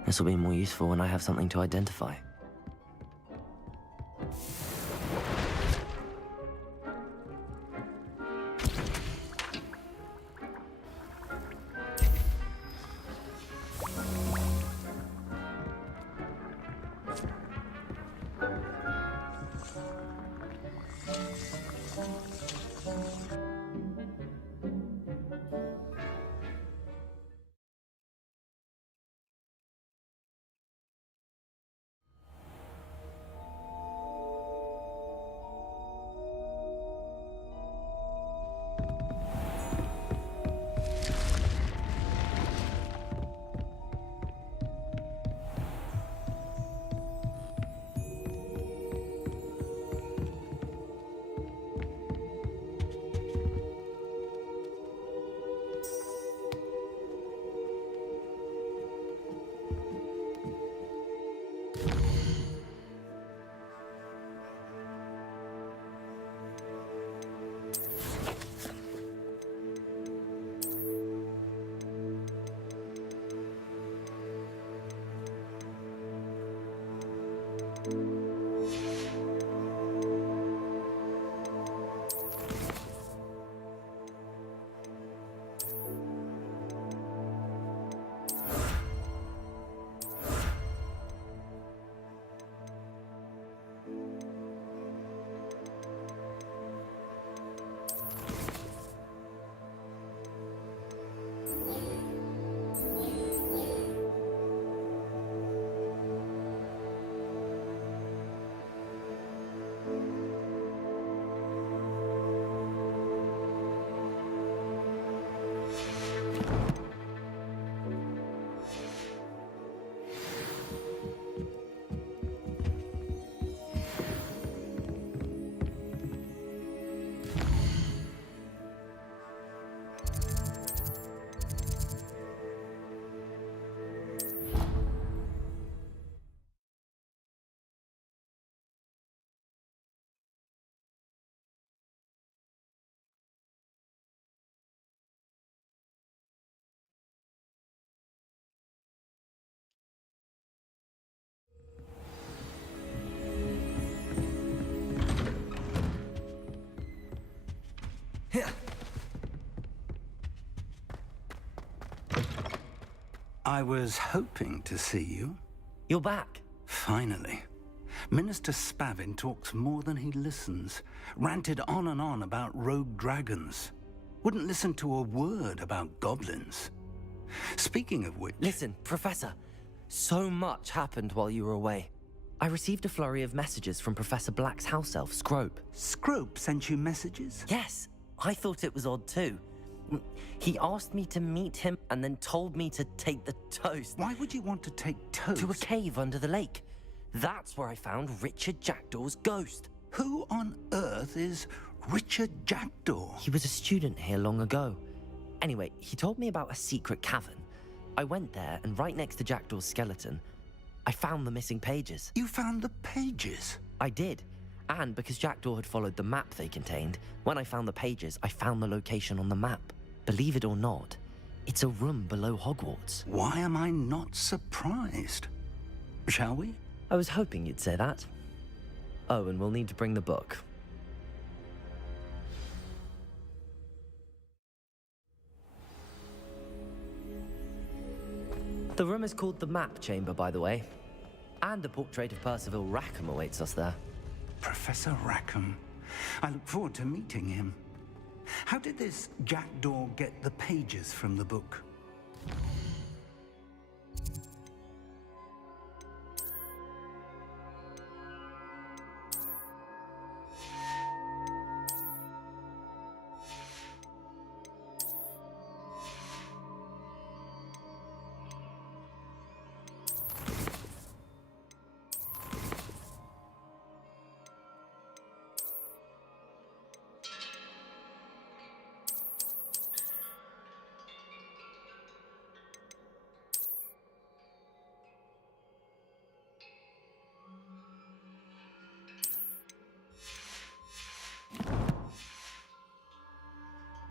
This will be more useful when I have something to identify. I was hoping to see you. You're back. Finally. Minister Spavin talks more than he listens. Ranted on and on about rogue dragons. Wouldn't listen to a word about goblins. Speaking of which... Listen, Professor. So much happened while you were away. I received a flurry of messages from Professor Black's house elf, Scrope. Scrope sent you messages? Yes. I thought it was odd too. He asked me to meet him and then told me to take the toast. Why would you want to take toast? To a cave under the lake. That's where I found Richard Jackdaw's ghost. Who on earth is Richard Jackdaw? He was a student here long ago. Anyway, he told me about a secret cavern. I went there, and right next to Jackdaw's skeleton, I found the missing pages. You found the pages? I did. And because Jackdaw had followed the map they contained, when I found the pages, I found the location on the map. Believe it or not, it's a room below Hogwarts. Why am I not surprised? Shall we? I was hoping you'd say that. Oh, and we'll need to bring the book. The room is called the Map Chamber, by the way. And a portrait of Percival Rackham awaits us there. Professor Rackham. I look forward to meeting him. How did this Jackdaw get the pages from the book?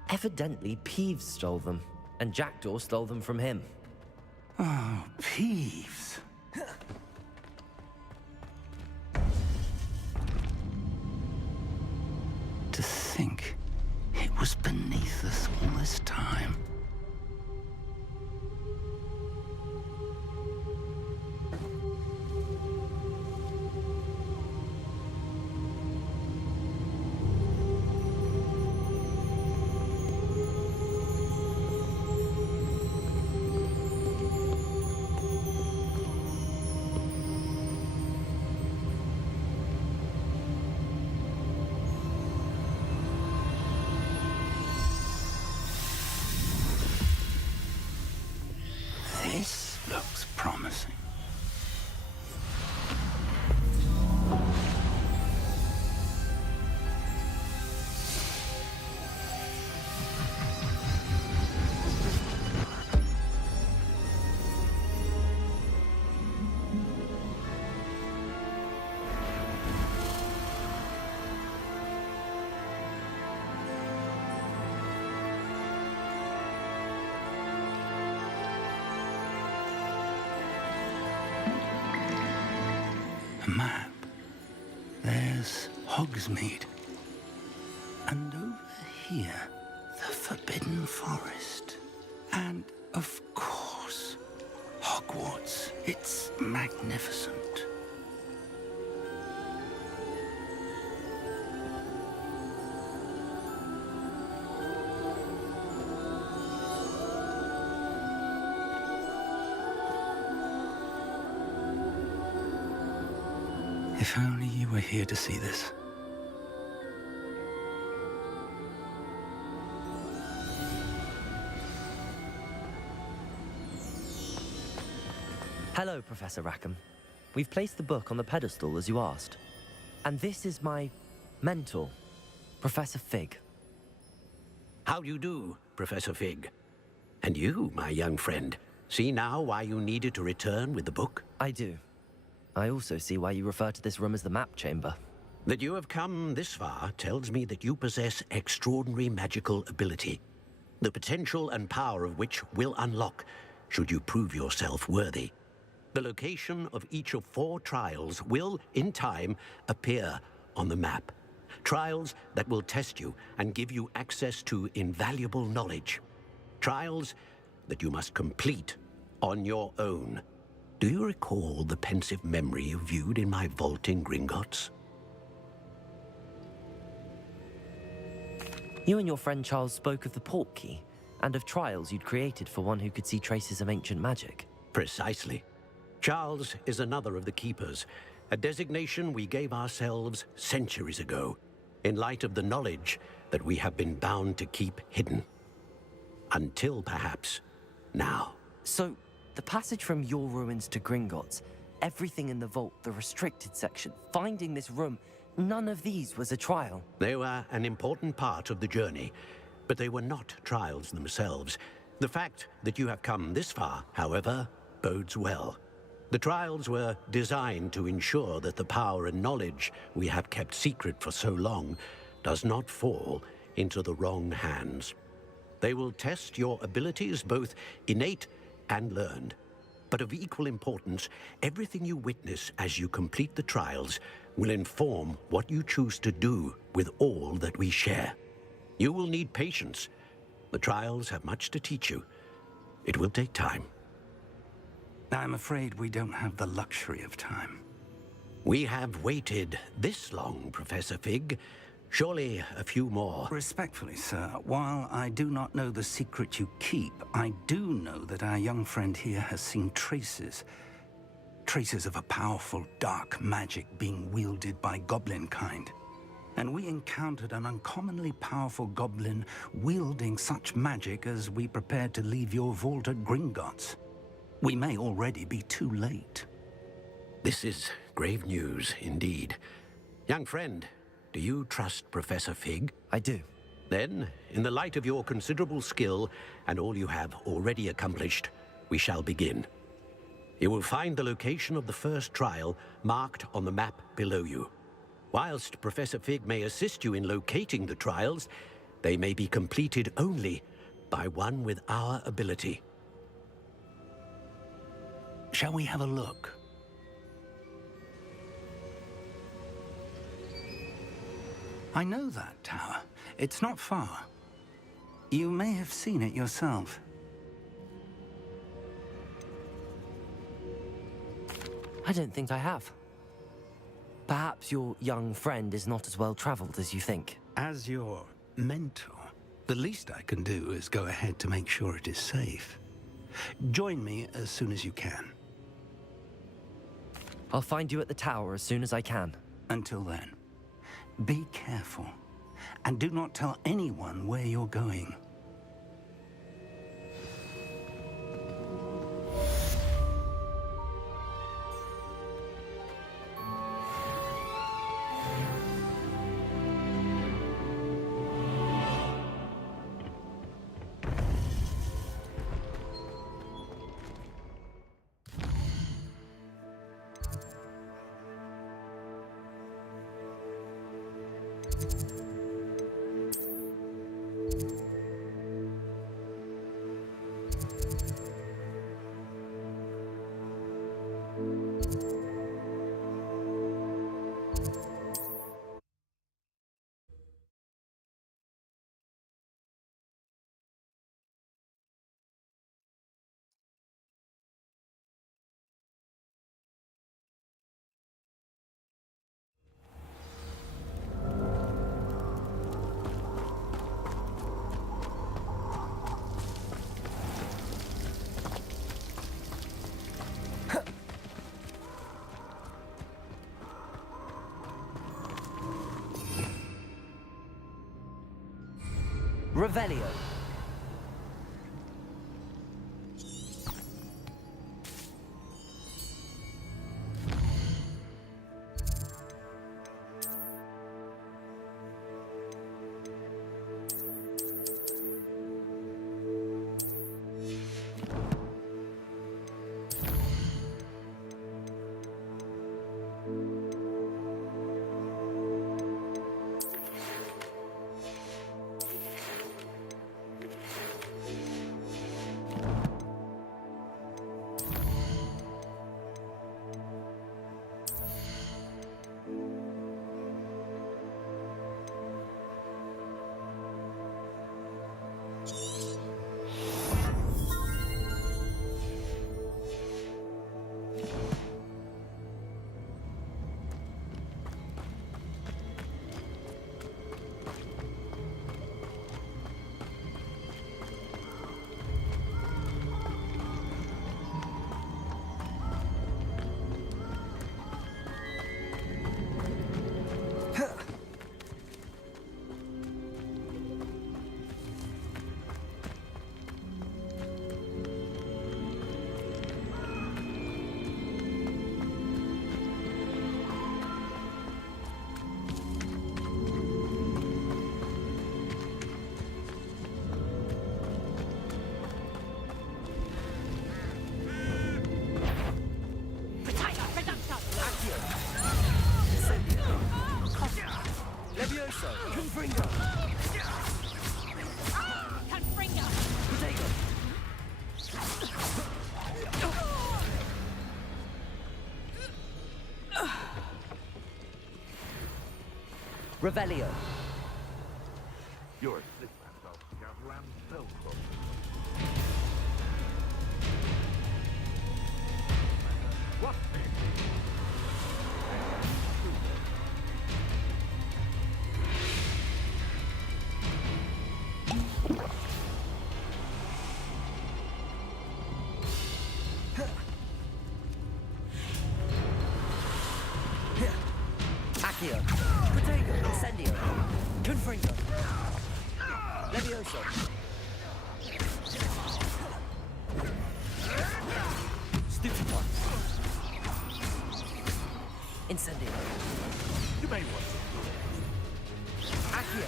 Evidently, Peeves stole them, and Jackdaw stole them from him. Oh, Peeves. To think it was beneath us all this time. This looks promising. Map. There's Hogsmeade. And over here, the Forbidden Forest. And, of course, Hogwarts. It's magnificent. If only you were here to see this. Hello, Professor Rackham. We've placed the book on the pedestal, as you asked. And this is my mentor, Professor Fig. How do you do, Professor Fig? And you, my young friend, see now why you needed to return with the book? I do. I also see why you refer to this room as the Map Chamber. That you have come this far tells me that you possess extraordinary magical ability, the potential and power of which will unlock should you prove yourself worthy. The location of each of 4 trials will, in time, appear on the map. Trials that will test you and give you access to invaluable knowledge. Trials that you must complete On your own. Do you recall the pensive memory you viewed in my vault in Gringotts? You and your friend Charles spoke of the port key, and of trials you'd created for one who could see traces of ancient magic. Precisely. Charles is another of the Keepers, a designation we gave ourselves centuries ago, in light of the knowledge that we have been bound to keep hidden. Until, perhaps, now. So, the passage from your ruins to Gringotts, everything in the vault, the restricted section, finding this room, none of these was a trial. They were an important part of the journey, but they were not trials themselves. The fact that you have come this far, however, bodes well. The trials were designed to ensure that the power and knowledge we have kept secret for so long does not fall into the wrong hands. They will test your abilities, both innate and learned. But of equal importance, everything you witness as you complete the trials will inform what you choose to do with all that we share. You will need patience. The trials have much to teach you. It will take time. I'm afraid we don't have the luxury of time. We have waited this long, Professor Fig. Surely a few more. Respectfully, sir, while I do not know the secret you keep, I do know that our young friend here has seen traces. Traces of a powerful, dark magic being wielded by goblin kind. And we encountered an uncommonly powerful goblin wielding such magic as we prepared to leave your vault at Gringotts. We may already be too late. This is grave news, indeed. Young friend, do you trust Professor Fig? I do. Then, in the light of your considerable skill and all you have already accomplished, we shall begin. You will find the location of the first trial marked on the map below you. Whilst Professor Fig may assist you in locating the trials, they may be completed only by one with our ability. Shall we have a look? I know that tower. It's not far. You may have seen it yourself. I don't think I have. Perhaps your young friend is not as well traveled as you think. As your mentor, the least I can do is go ahead to make sure it is safe. Join me as soon as you can. I'll find you at the tower as soon as I can. Until then, be careful, and do not tell anyone where you're going. Revelio. Revelio. You're a sick man, dog. Ram Velcro. What? Accio. Protego. Incendio. Confringo. Levioso. Stupefy. Incendio. You may want to. Accio.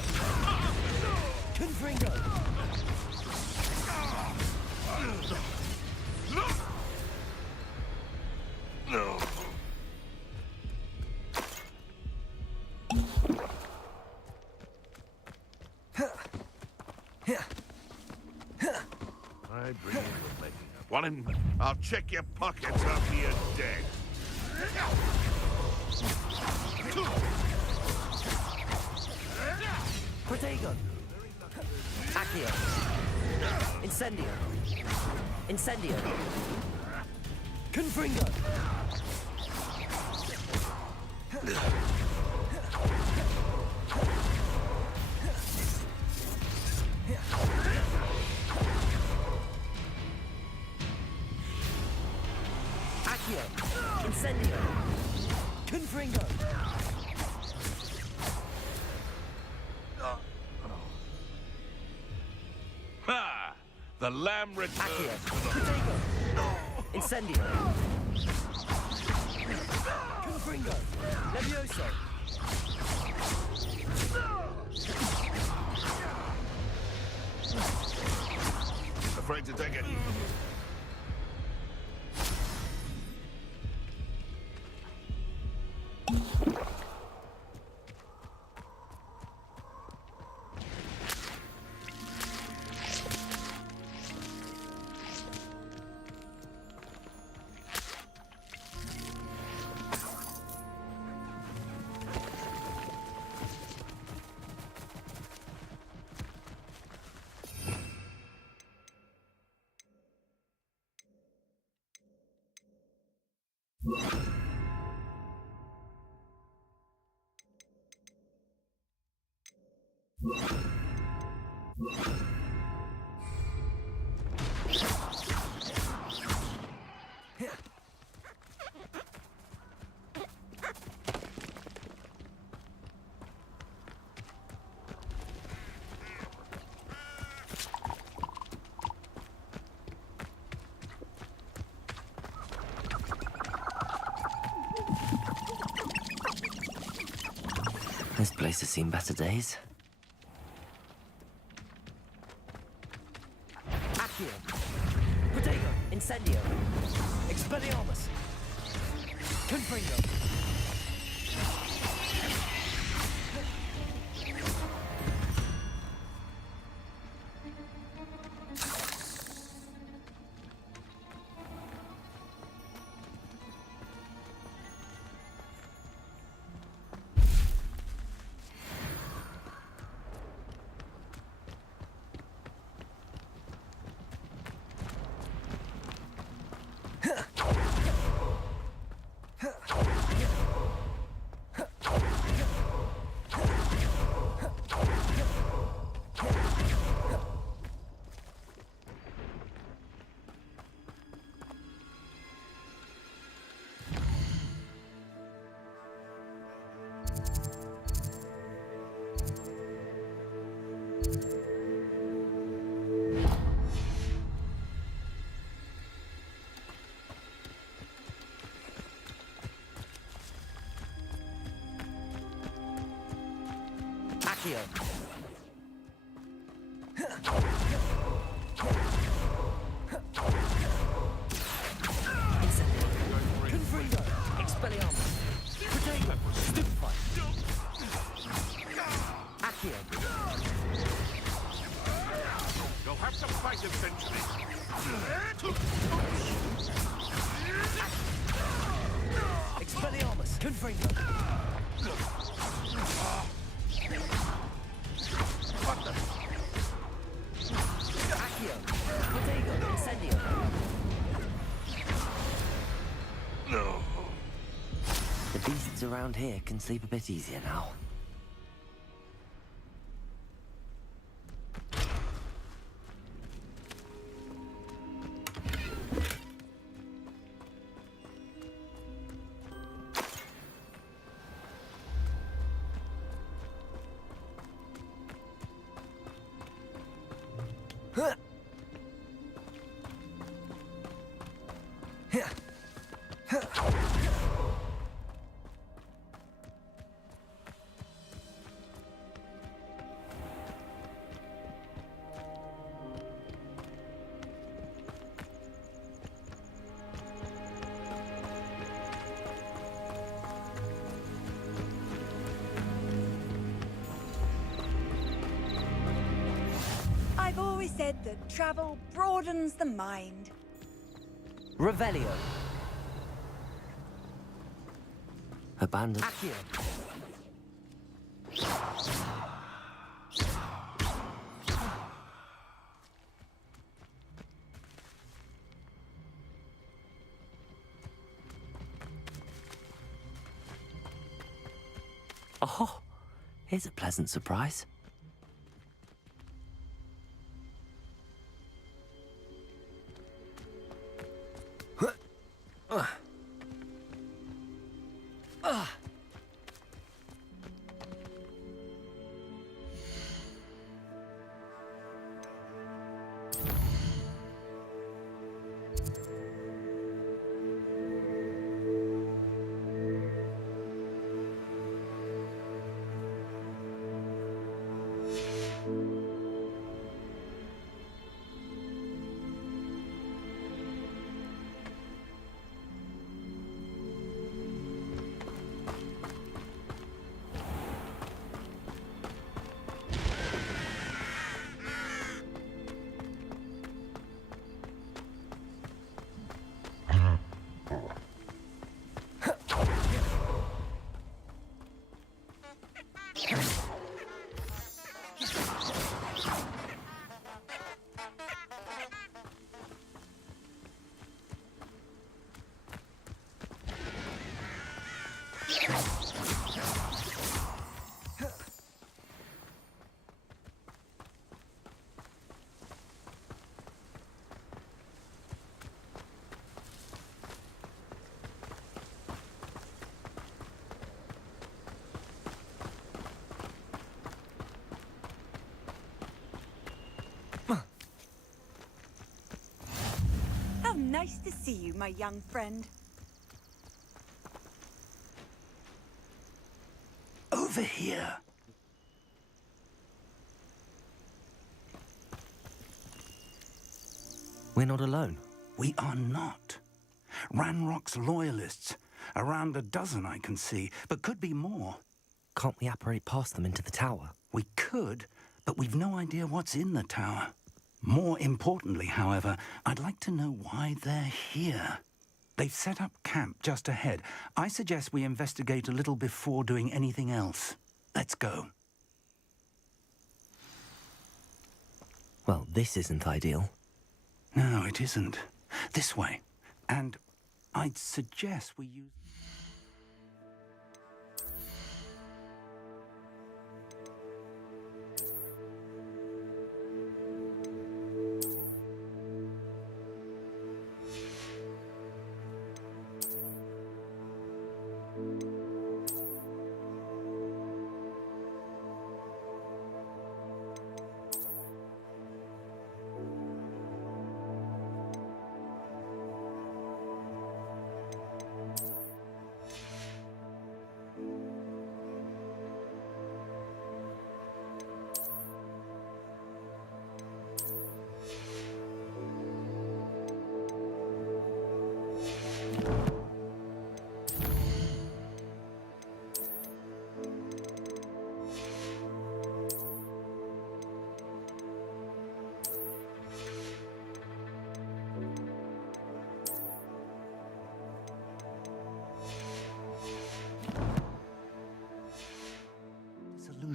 Confringo. No. I bring you a making up. Well, then, I'll check your pockets after you're dead. Protego. Accio. Incendio. Incendio. Confringo. Accio. Incendio. Confringo. Ha! The lamb returns. Accio. Protego. Incendio. Confringo. Levioso. Afraid to take it. This place has seen better days. Accio. Protego. Incendio. Expelliarmus. Confringo. Accio. Confringo. Expelliarmus. Protego. Stupefy. Accio. You'll have to fight eventually. Expelliarmus. Confringo. What the? Accio! Protego! Incendio! No. The beasts around here can sleep a bit easier now. I've always said that travel broadens the mind. Revelio. Abandoned. Accio. Oh, here's a pleasant surprise. How nice to see you, my young friend. Over here. We're not alone. We are not. Ranrock's loyalists. Around a dozen I can see, but could be more. Can't we apparate past them into the tower? We could, but we've no idea what's in the tower. More importantly, however, I'd like to know why they're here. They've set up camp just ahead. I suggest we investigate a little before doing anything else. Let's go. Well, this isn't ideal. No, it isn't. This way. And I'd suggest we use...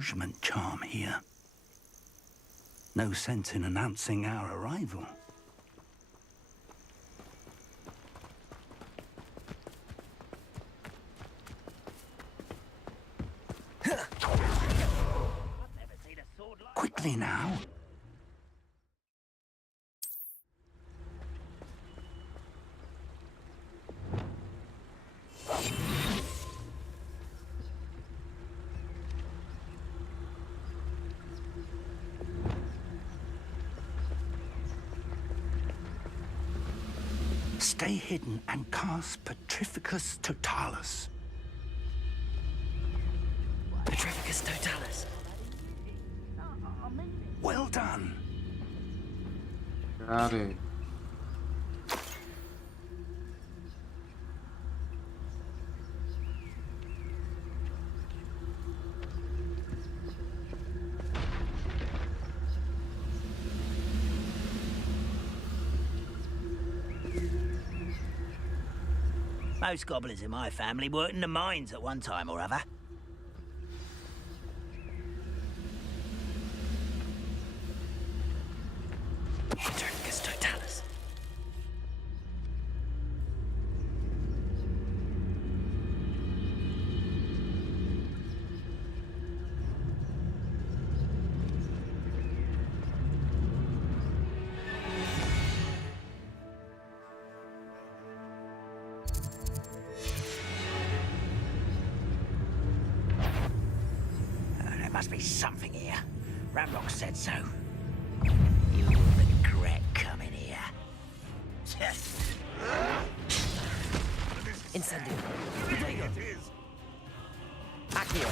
amusement charm here. No sense in announcing our arrival. Quickly now. Stay hidden and cast Petrificus Totalis. Petrificus Totalis. Well done. Got it. Most goblins in my family worked in the mines at one time or other. Petrificus Totalis. There must be something here. Ramrock said so. You will regret coming here. Incendio. Accio.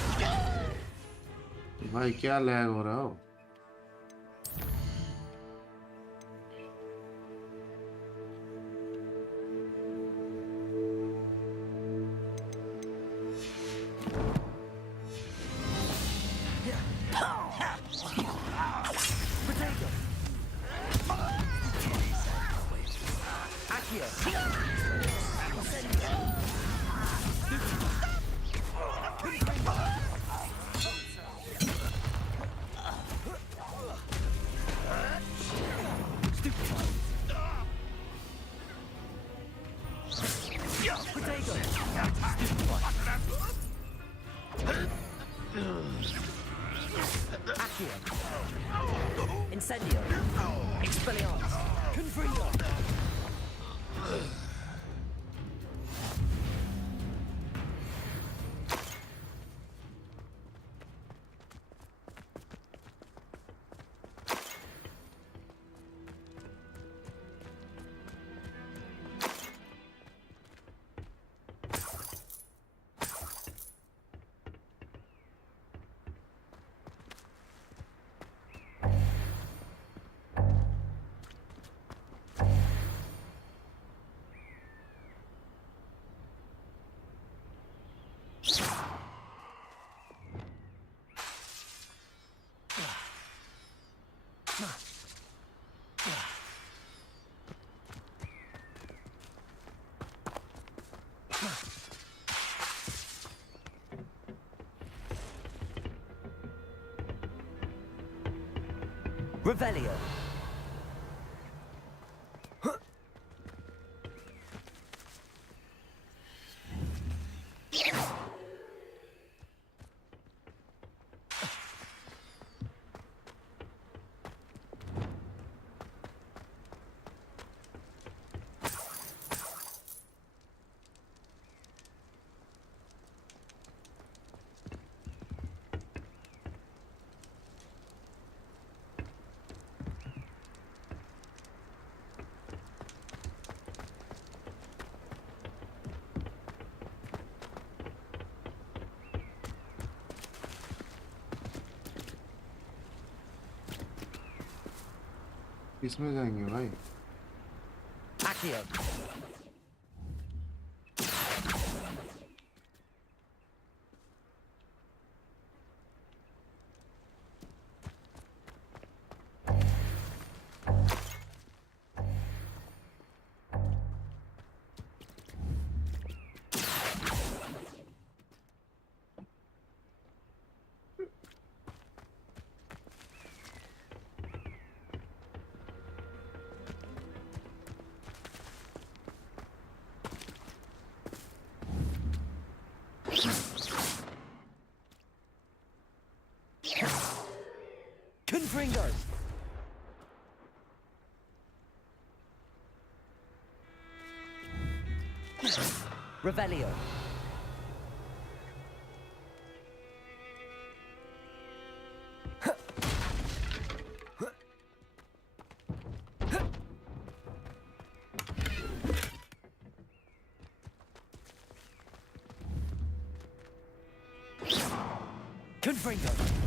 भाई क्या lag हो रहा हो? Incendio. Expelliarmus. Confringo. Revelio. किसमें जाएंगे भाई? Accio. Confringo! Revelio. Confringo.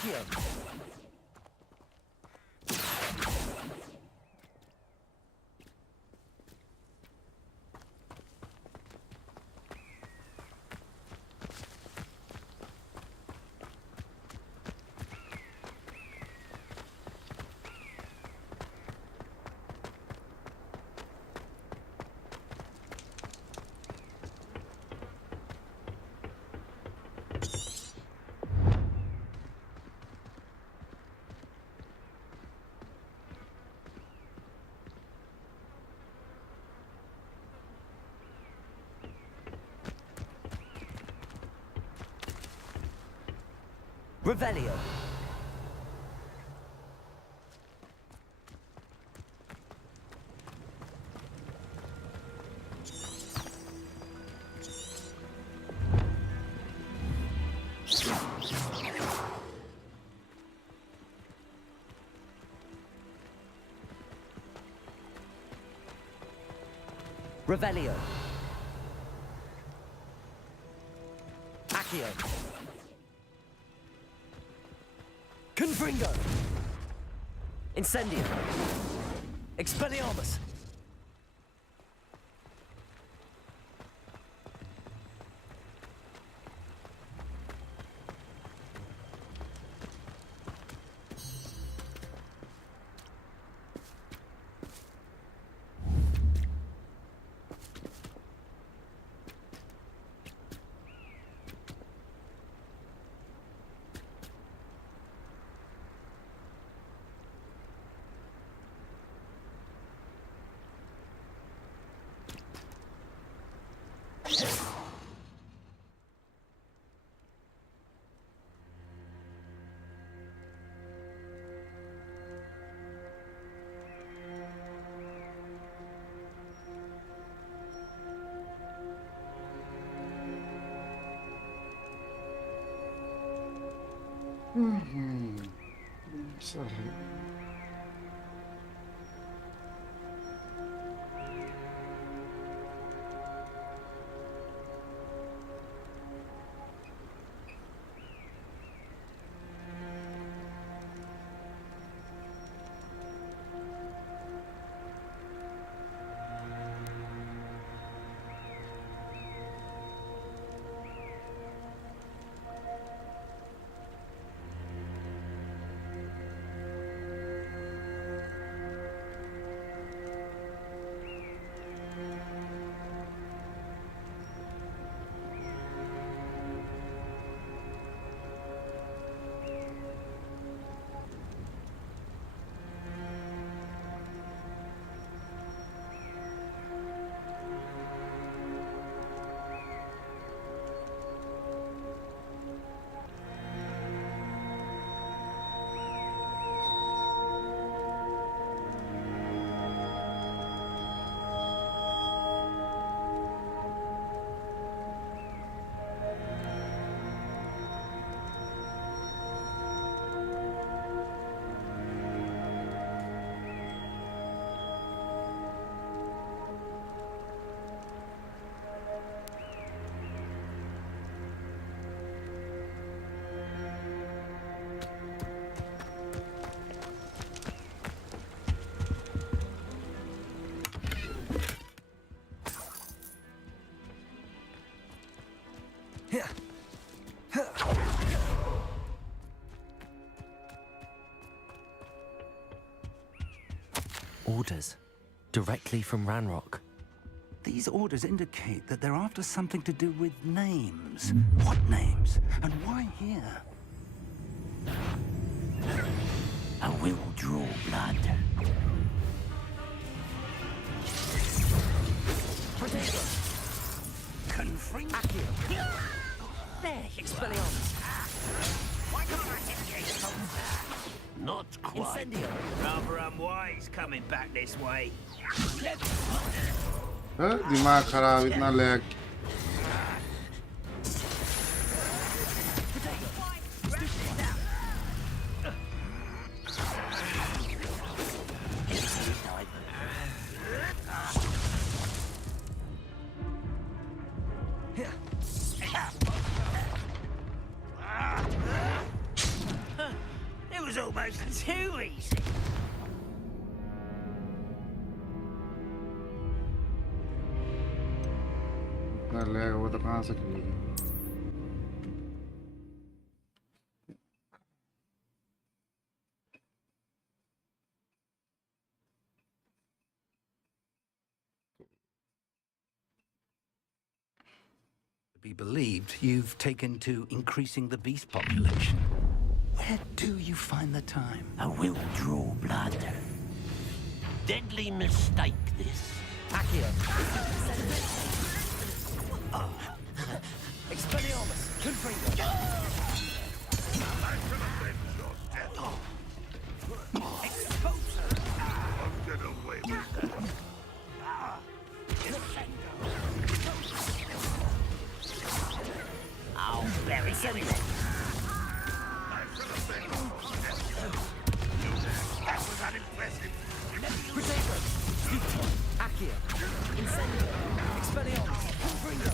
Accio. Revelio. Revelio. Accio. Confringo! Incendio! Expelliarmus! Sorry. Orders. Directly from Ranrock. These orders indicate that they're after something to do with names. What names? And why here? I will draw blood. Confringo. There, Expelliarmus. Why can't I hit you? Not quite. Rather unwise coming back this way. दिमाग खराब इतना lag It was almost too easy. इतना lag वो तो कहाँ से खेलेगी Be believed you've taken to increasing the beast population. Where do you find the time? I will draw blood. Deadly mistake, this. Accio. Expelliarmus. Confringo. Get away with that. I'll bury you. That was unimpressive. Protego. Accio. Incendio. Expelliarmus. Confringo.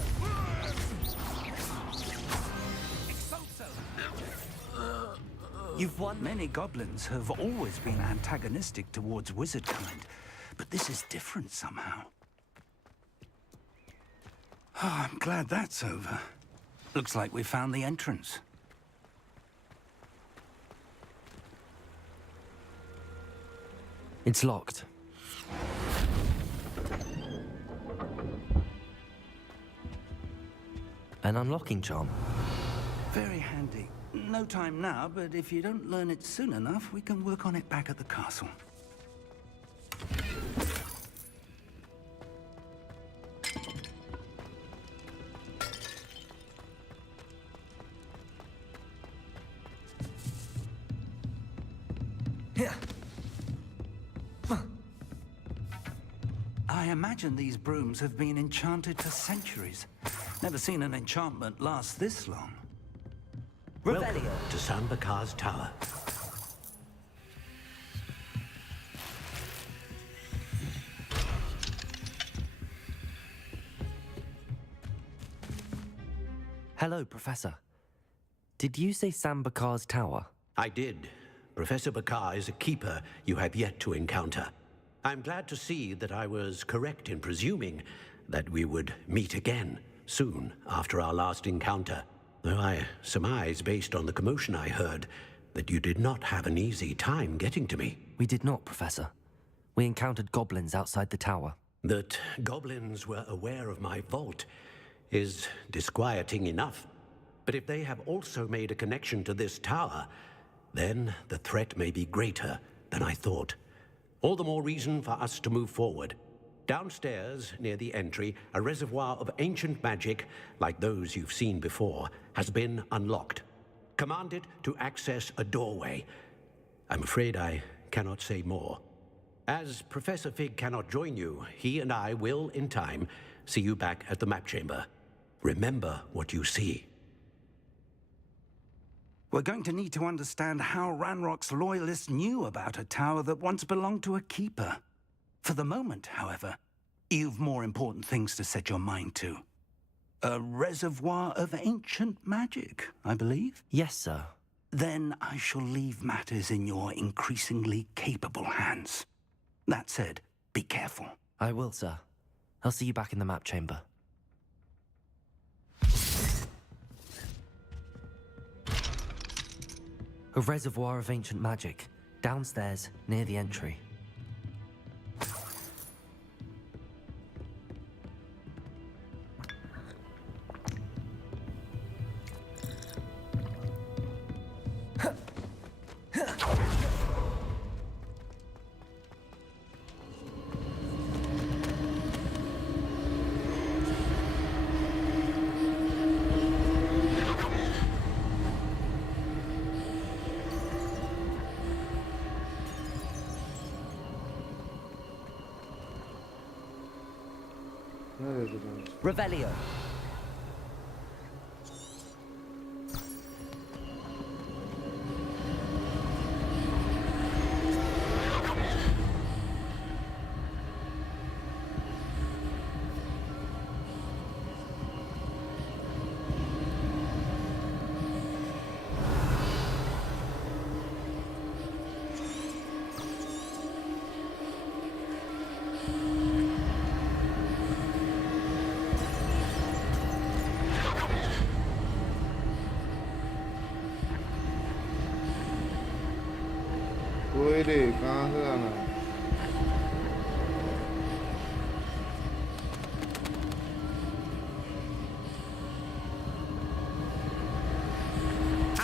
You've won. Many goblins have always been antagonistic towards wizard kind, but this is different somehow. Oh, I'm glad that's over. Looks like we found the entrance. It's locked. An unlocking charm. Very handy. No time now, but if you don't learn it soon enough, we can work on it back at the castle. I imagine these brooms have been enchanted for centuries. Never seen an enchantment last this long. Welcome to Sambakar's Tower. Hello, Professor. Did you say Sambakar's Tower? I did. Professor Bakar is a keeper you have yet to encounter. I'm glad to see that I was correct in presuming that we would meet again soon after our last encounter. Though I surmise, based on the commotion I heard, that you did not have an easy time getting to me. We did not, Professor. We encountered goblins outside the tower. That goblins were aware of my vault is disquieting enough. But if they have also made a connection to this tower, then the threat may be greater than I thought. All the more reason for us to move forward. Downstairs, near the entry, a reservoir of ancient magic, like those you've seen before, has been unlocked. Command it to access a doorway. I'm afraid I cannot say more. As Professor Fig cannot join you, he and I will, in time, see you back at the map chamber. Remember what you see. We're going to need to understand how Ranrock's loyalists knew about a tower that once belonged to a keeper. For the moment, however, you've more important things to set your mind to. A reservoir of ancient magic, I believe? Yes, sir. Then I shall leave matters in your increasingly capable hands. That said, be careful. I will, sir. I'll see you back in the map chamber. A reservoir of ancient magic, downstairs, near the entry. Nereye gidiyorsun? Revelio. कोई रे कहाँ से जाना है?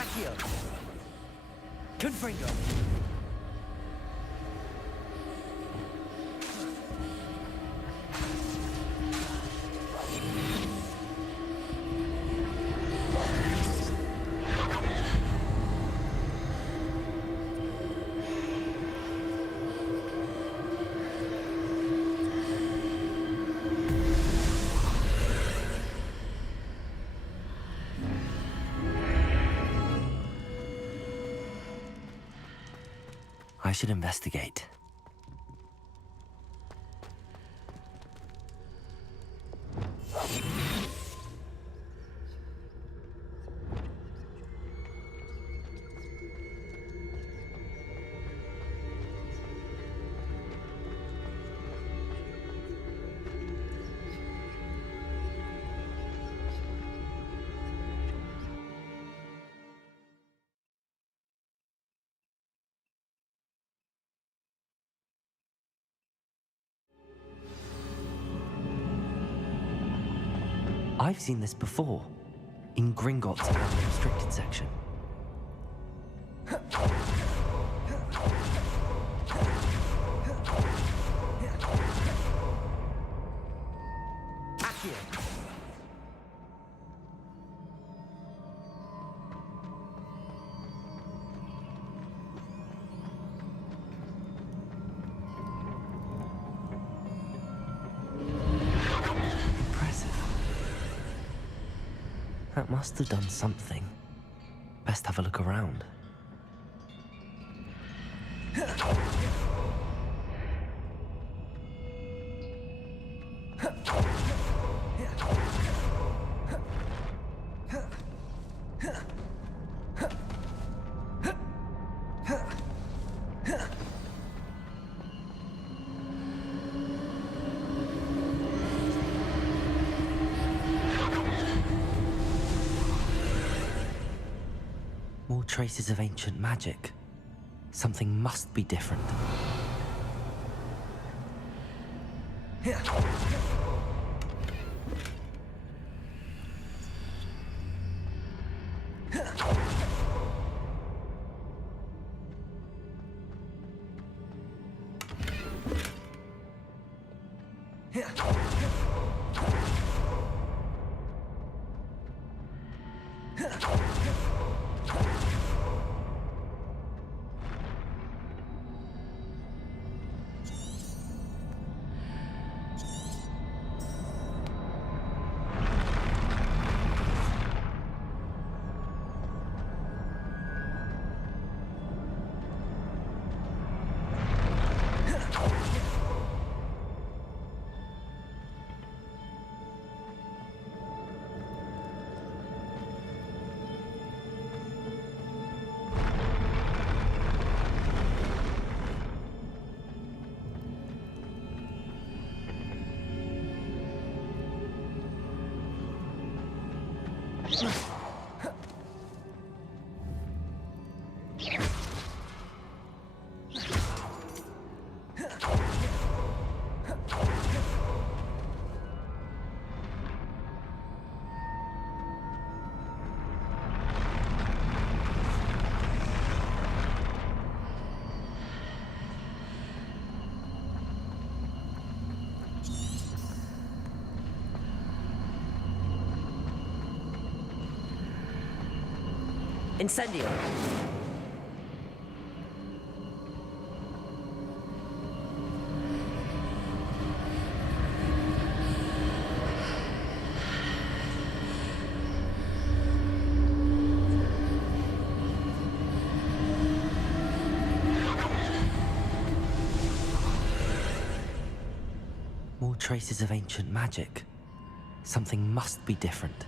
Accio. Confringo. I should investigate. I've seen this before, in Gringotts' restricted section. Accio. That must have done something. Best have a look around. More traces of ancient magic. Something must be different. Incendio. More traces of ancient magic. Something must be different.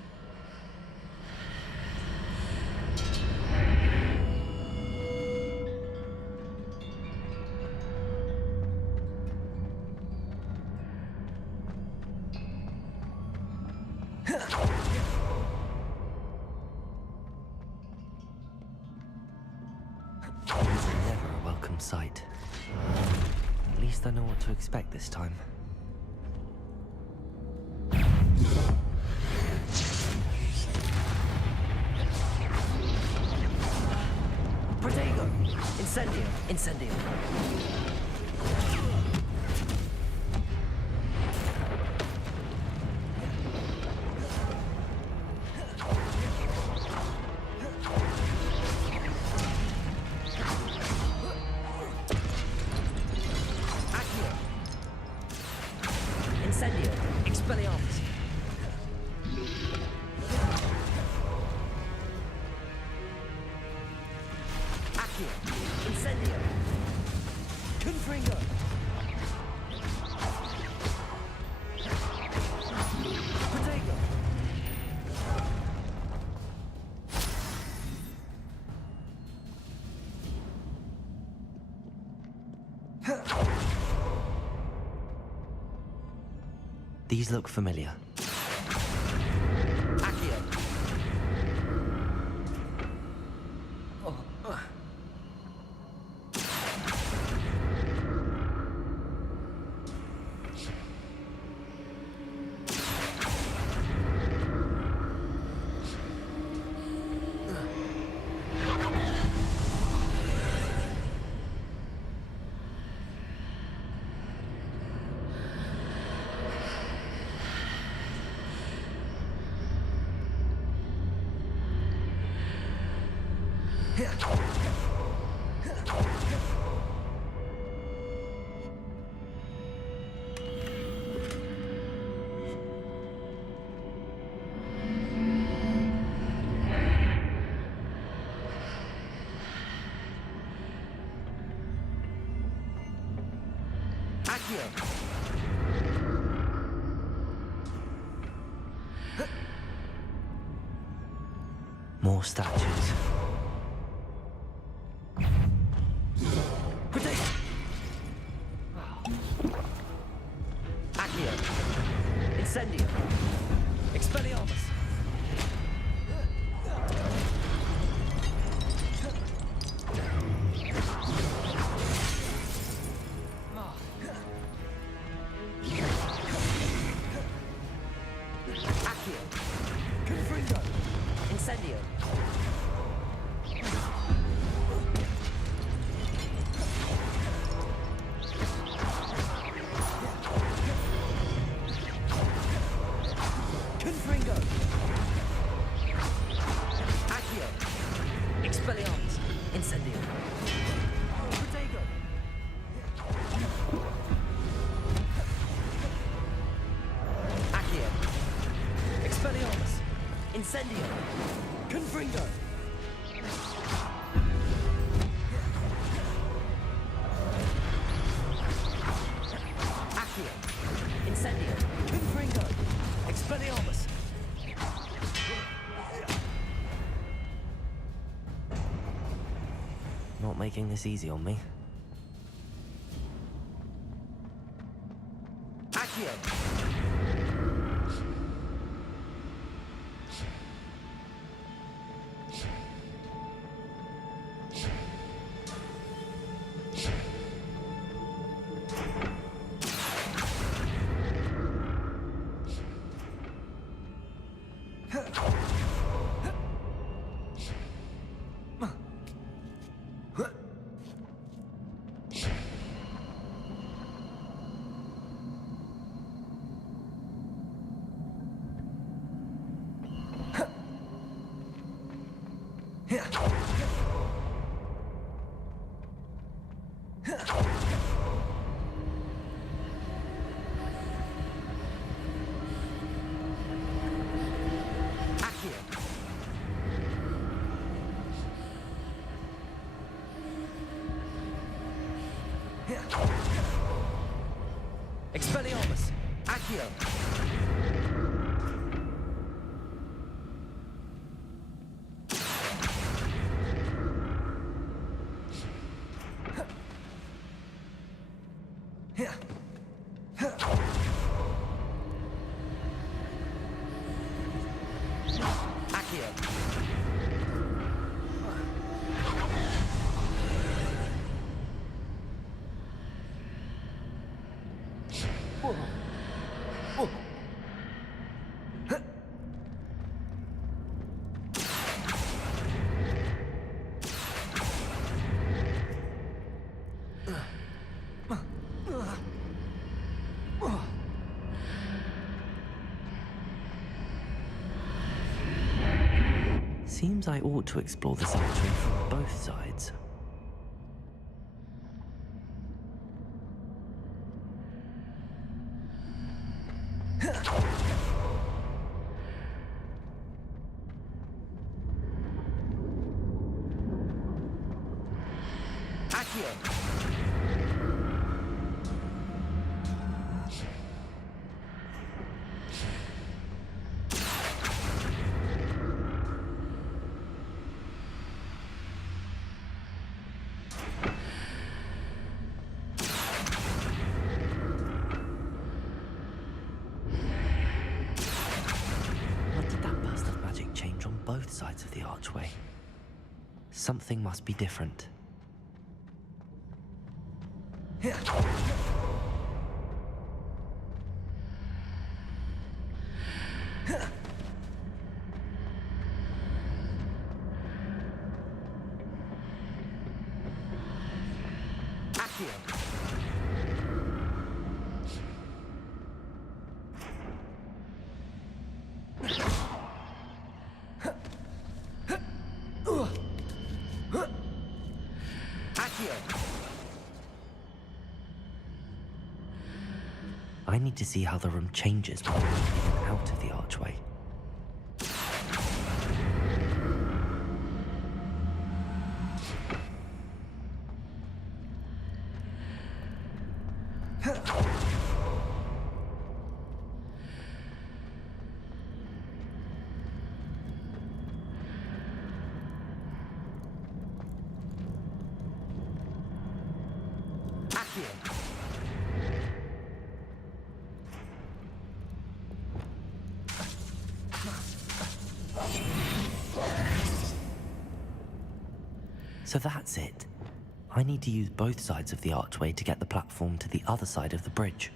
These are never a welcome sight. At least I know what to expect this time. Protego! Incendio! Incendio! Incendio! Expelliarmus! Accio! Incendio! Confringo! Protego! These look familiar. Accio! Accio! More statues. Protego! Accio! Incendio! Expelliarmus! Accio! Confringo! Incendio! Confringo! Accio! Expelliarmus! Incendio! Protego! Accio! Expelliarmus! Incendio! Confringo! Accio! Incendio! Confringo! Expelliarmus! Not making this easy on me. Accio! Expelliarmus! Accio! Seems I ought to explore this archway from both sides. What did that burst of magic change on both sides of the archway? Something must be different. I need to see how the room changes when I'm in and out of the archway. So that's it. I need to use both sides of the archway to get the platform to the other side of the bridge.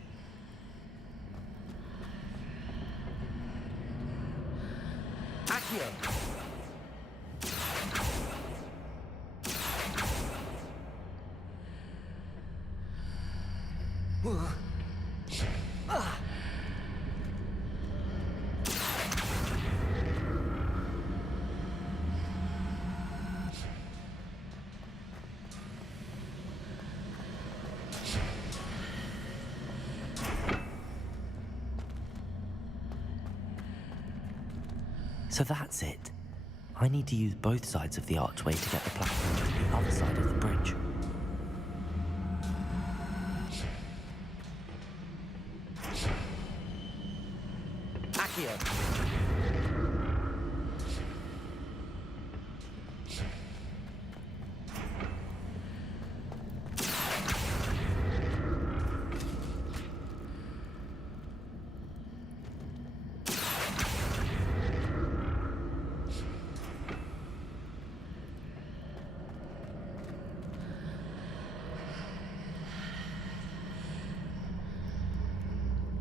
So that's it. I need to use both sides of the archway to get the platform to the other side of the bridge.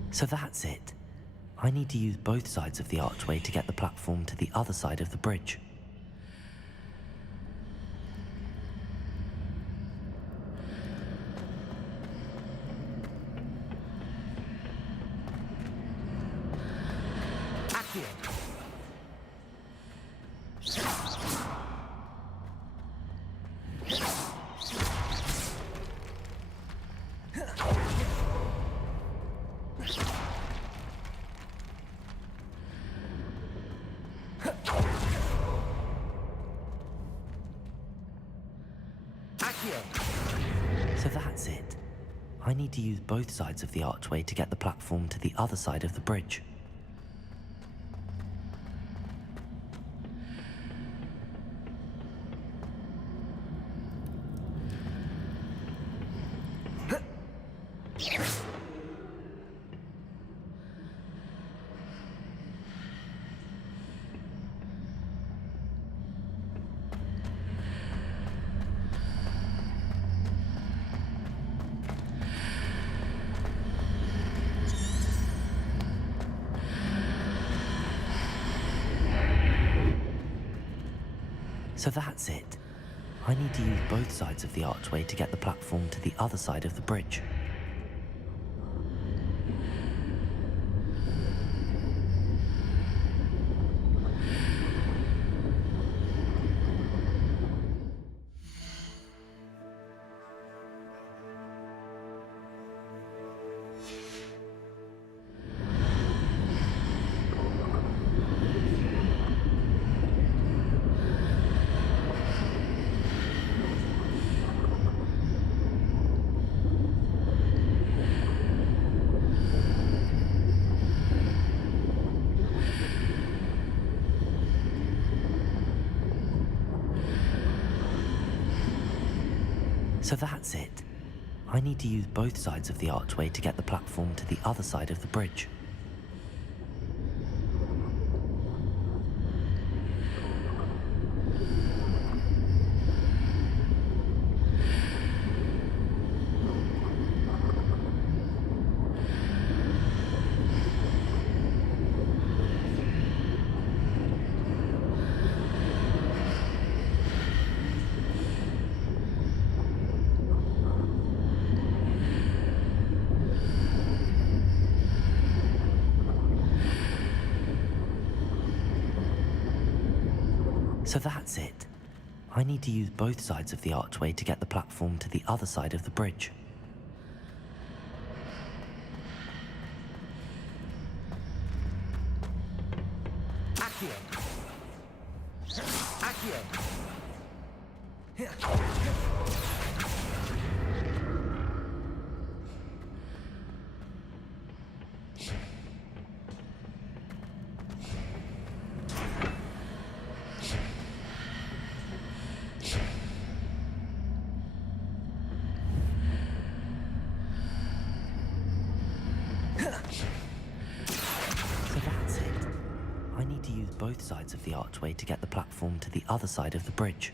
So that's it. I need to use both sides of the archway to get the platform to the other side of the bridge. So that's it. I need to use both sides of the archway to get the platform to the other side of the bridge. So that's it. I need to use both sides of the archway to get the platform to the other side of the bridge. So that's it. I need to use both sides of the archway to get the platform to the other side of the bridge. So that's it. I need to use both sides of the archway to get the platform to the other side of the bridge. Accio. Accio. Both sides of the archway to get the platform to the other side of the bridge.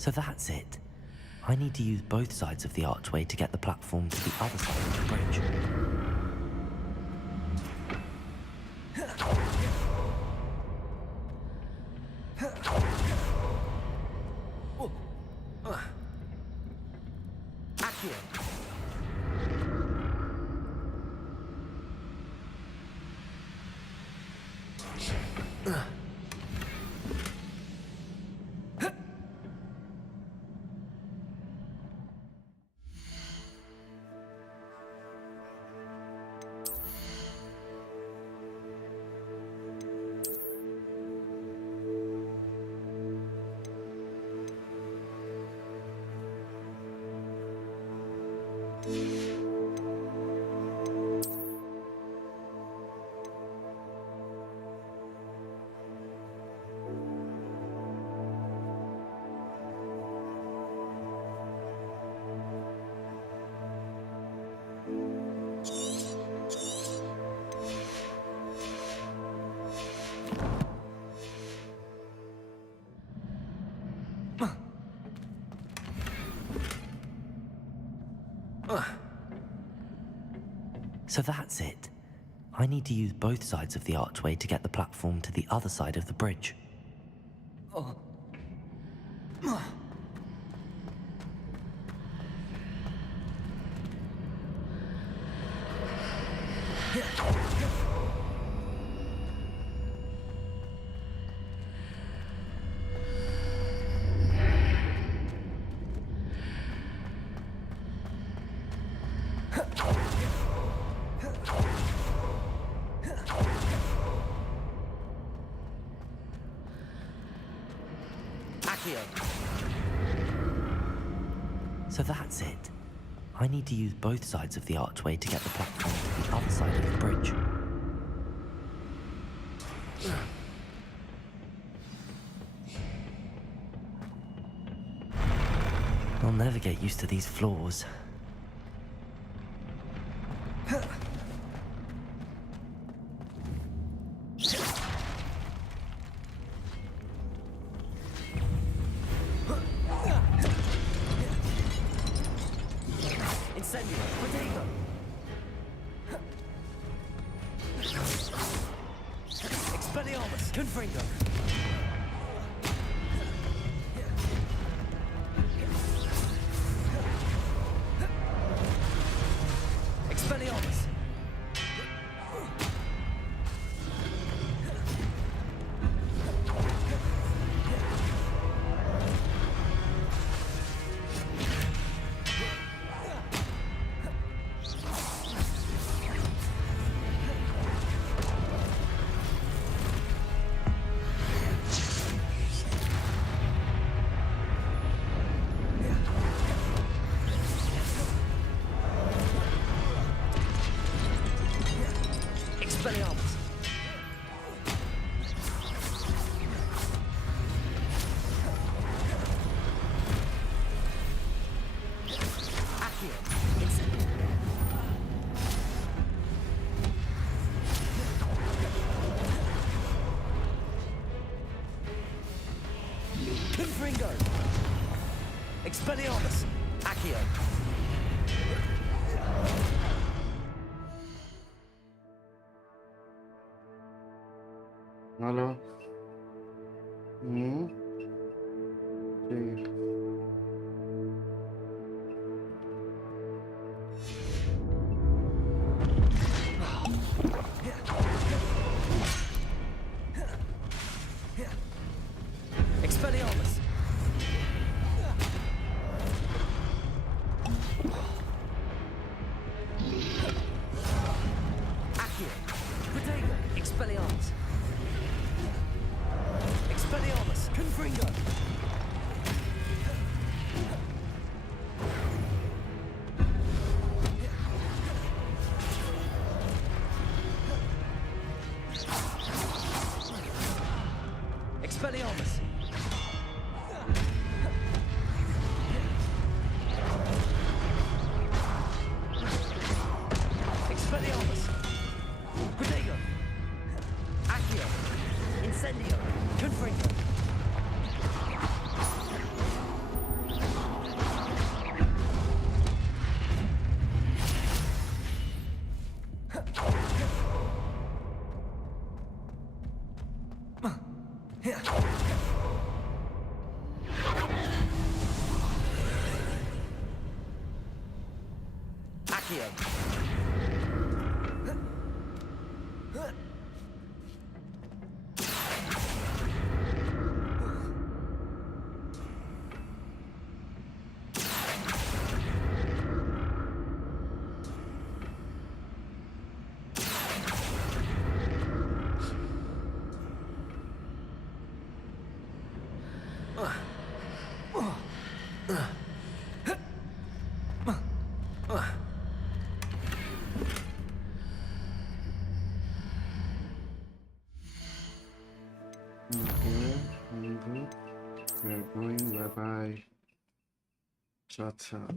So that's it. I need to use both sides of the archway to get the platform to the other side of the bridge. Accio. So that's it. I need to use both sides of the archway to get the platform to the other side of the bridge. So that's it. I need to use both sides of the archway to get the platform to the other side of the bridge. I'll never get used to these floors. Expelliarmus! Accio! Halo. Sí. Expelliarmus! Accio! Protego! Expelliarmus! Expelliarmus! Confringo! vacuum. Okay, I'm good. We are going. Bye bye. Ciao, ciao.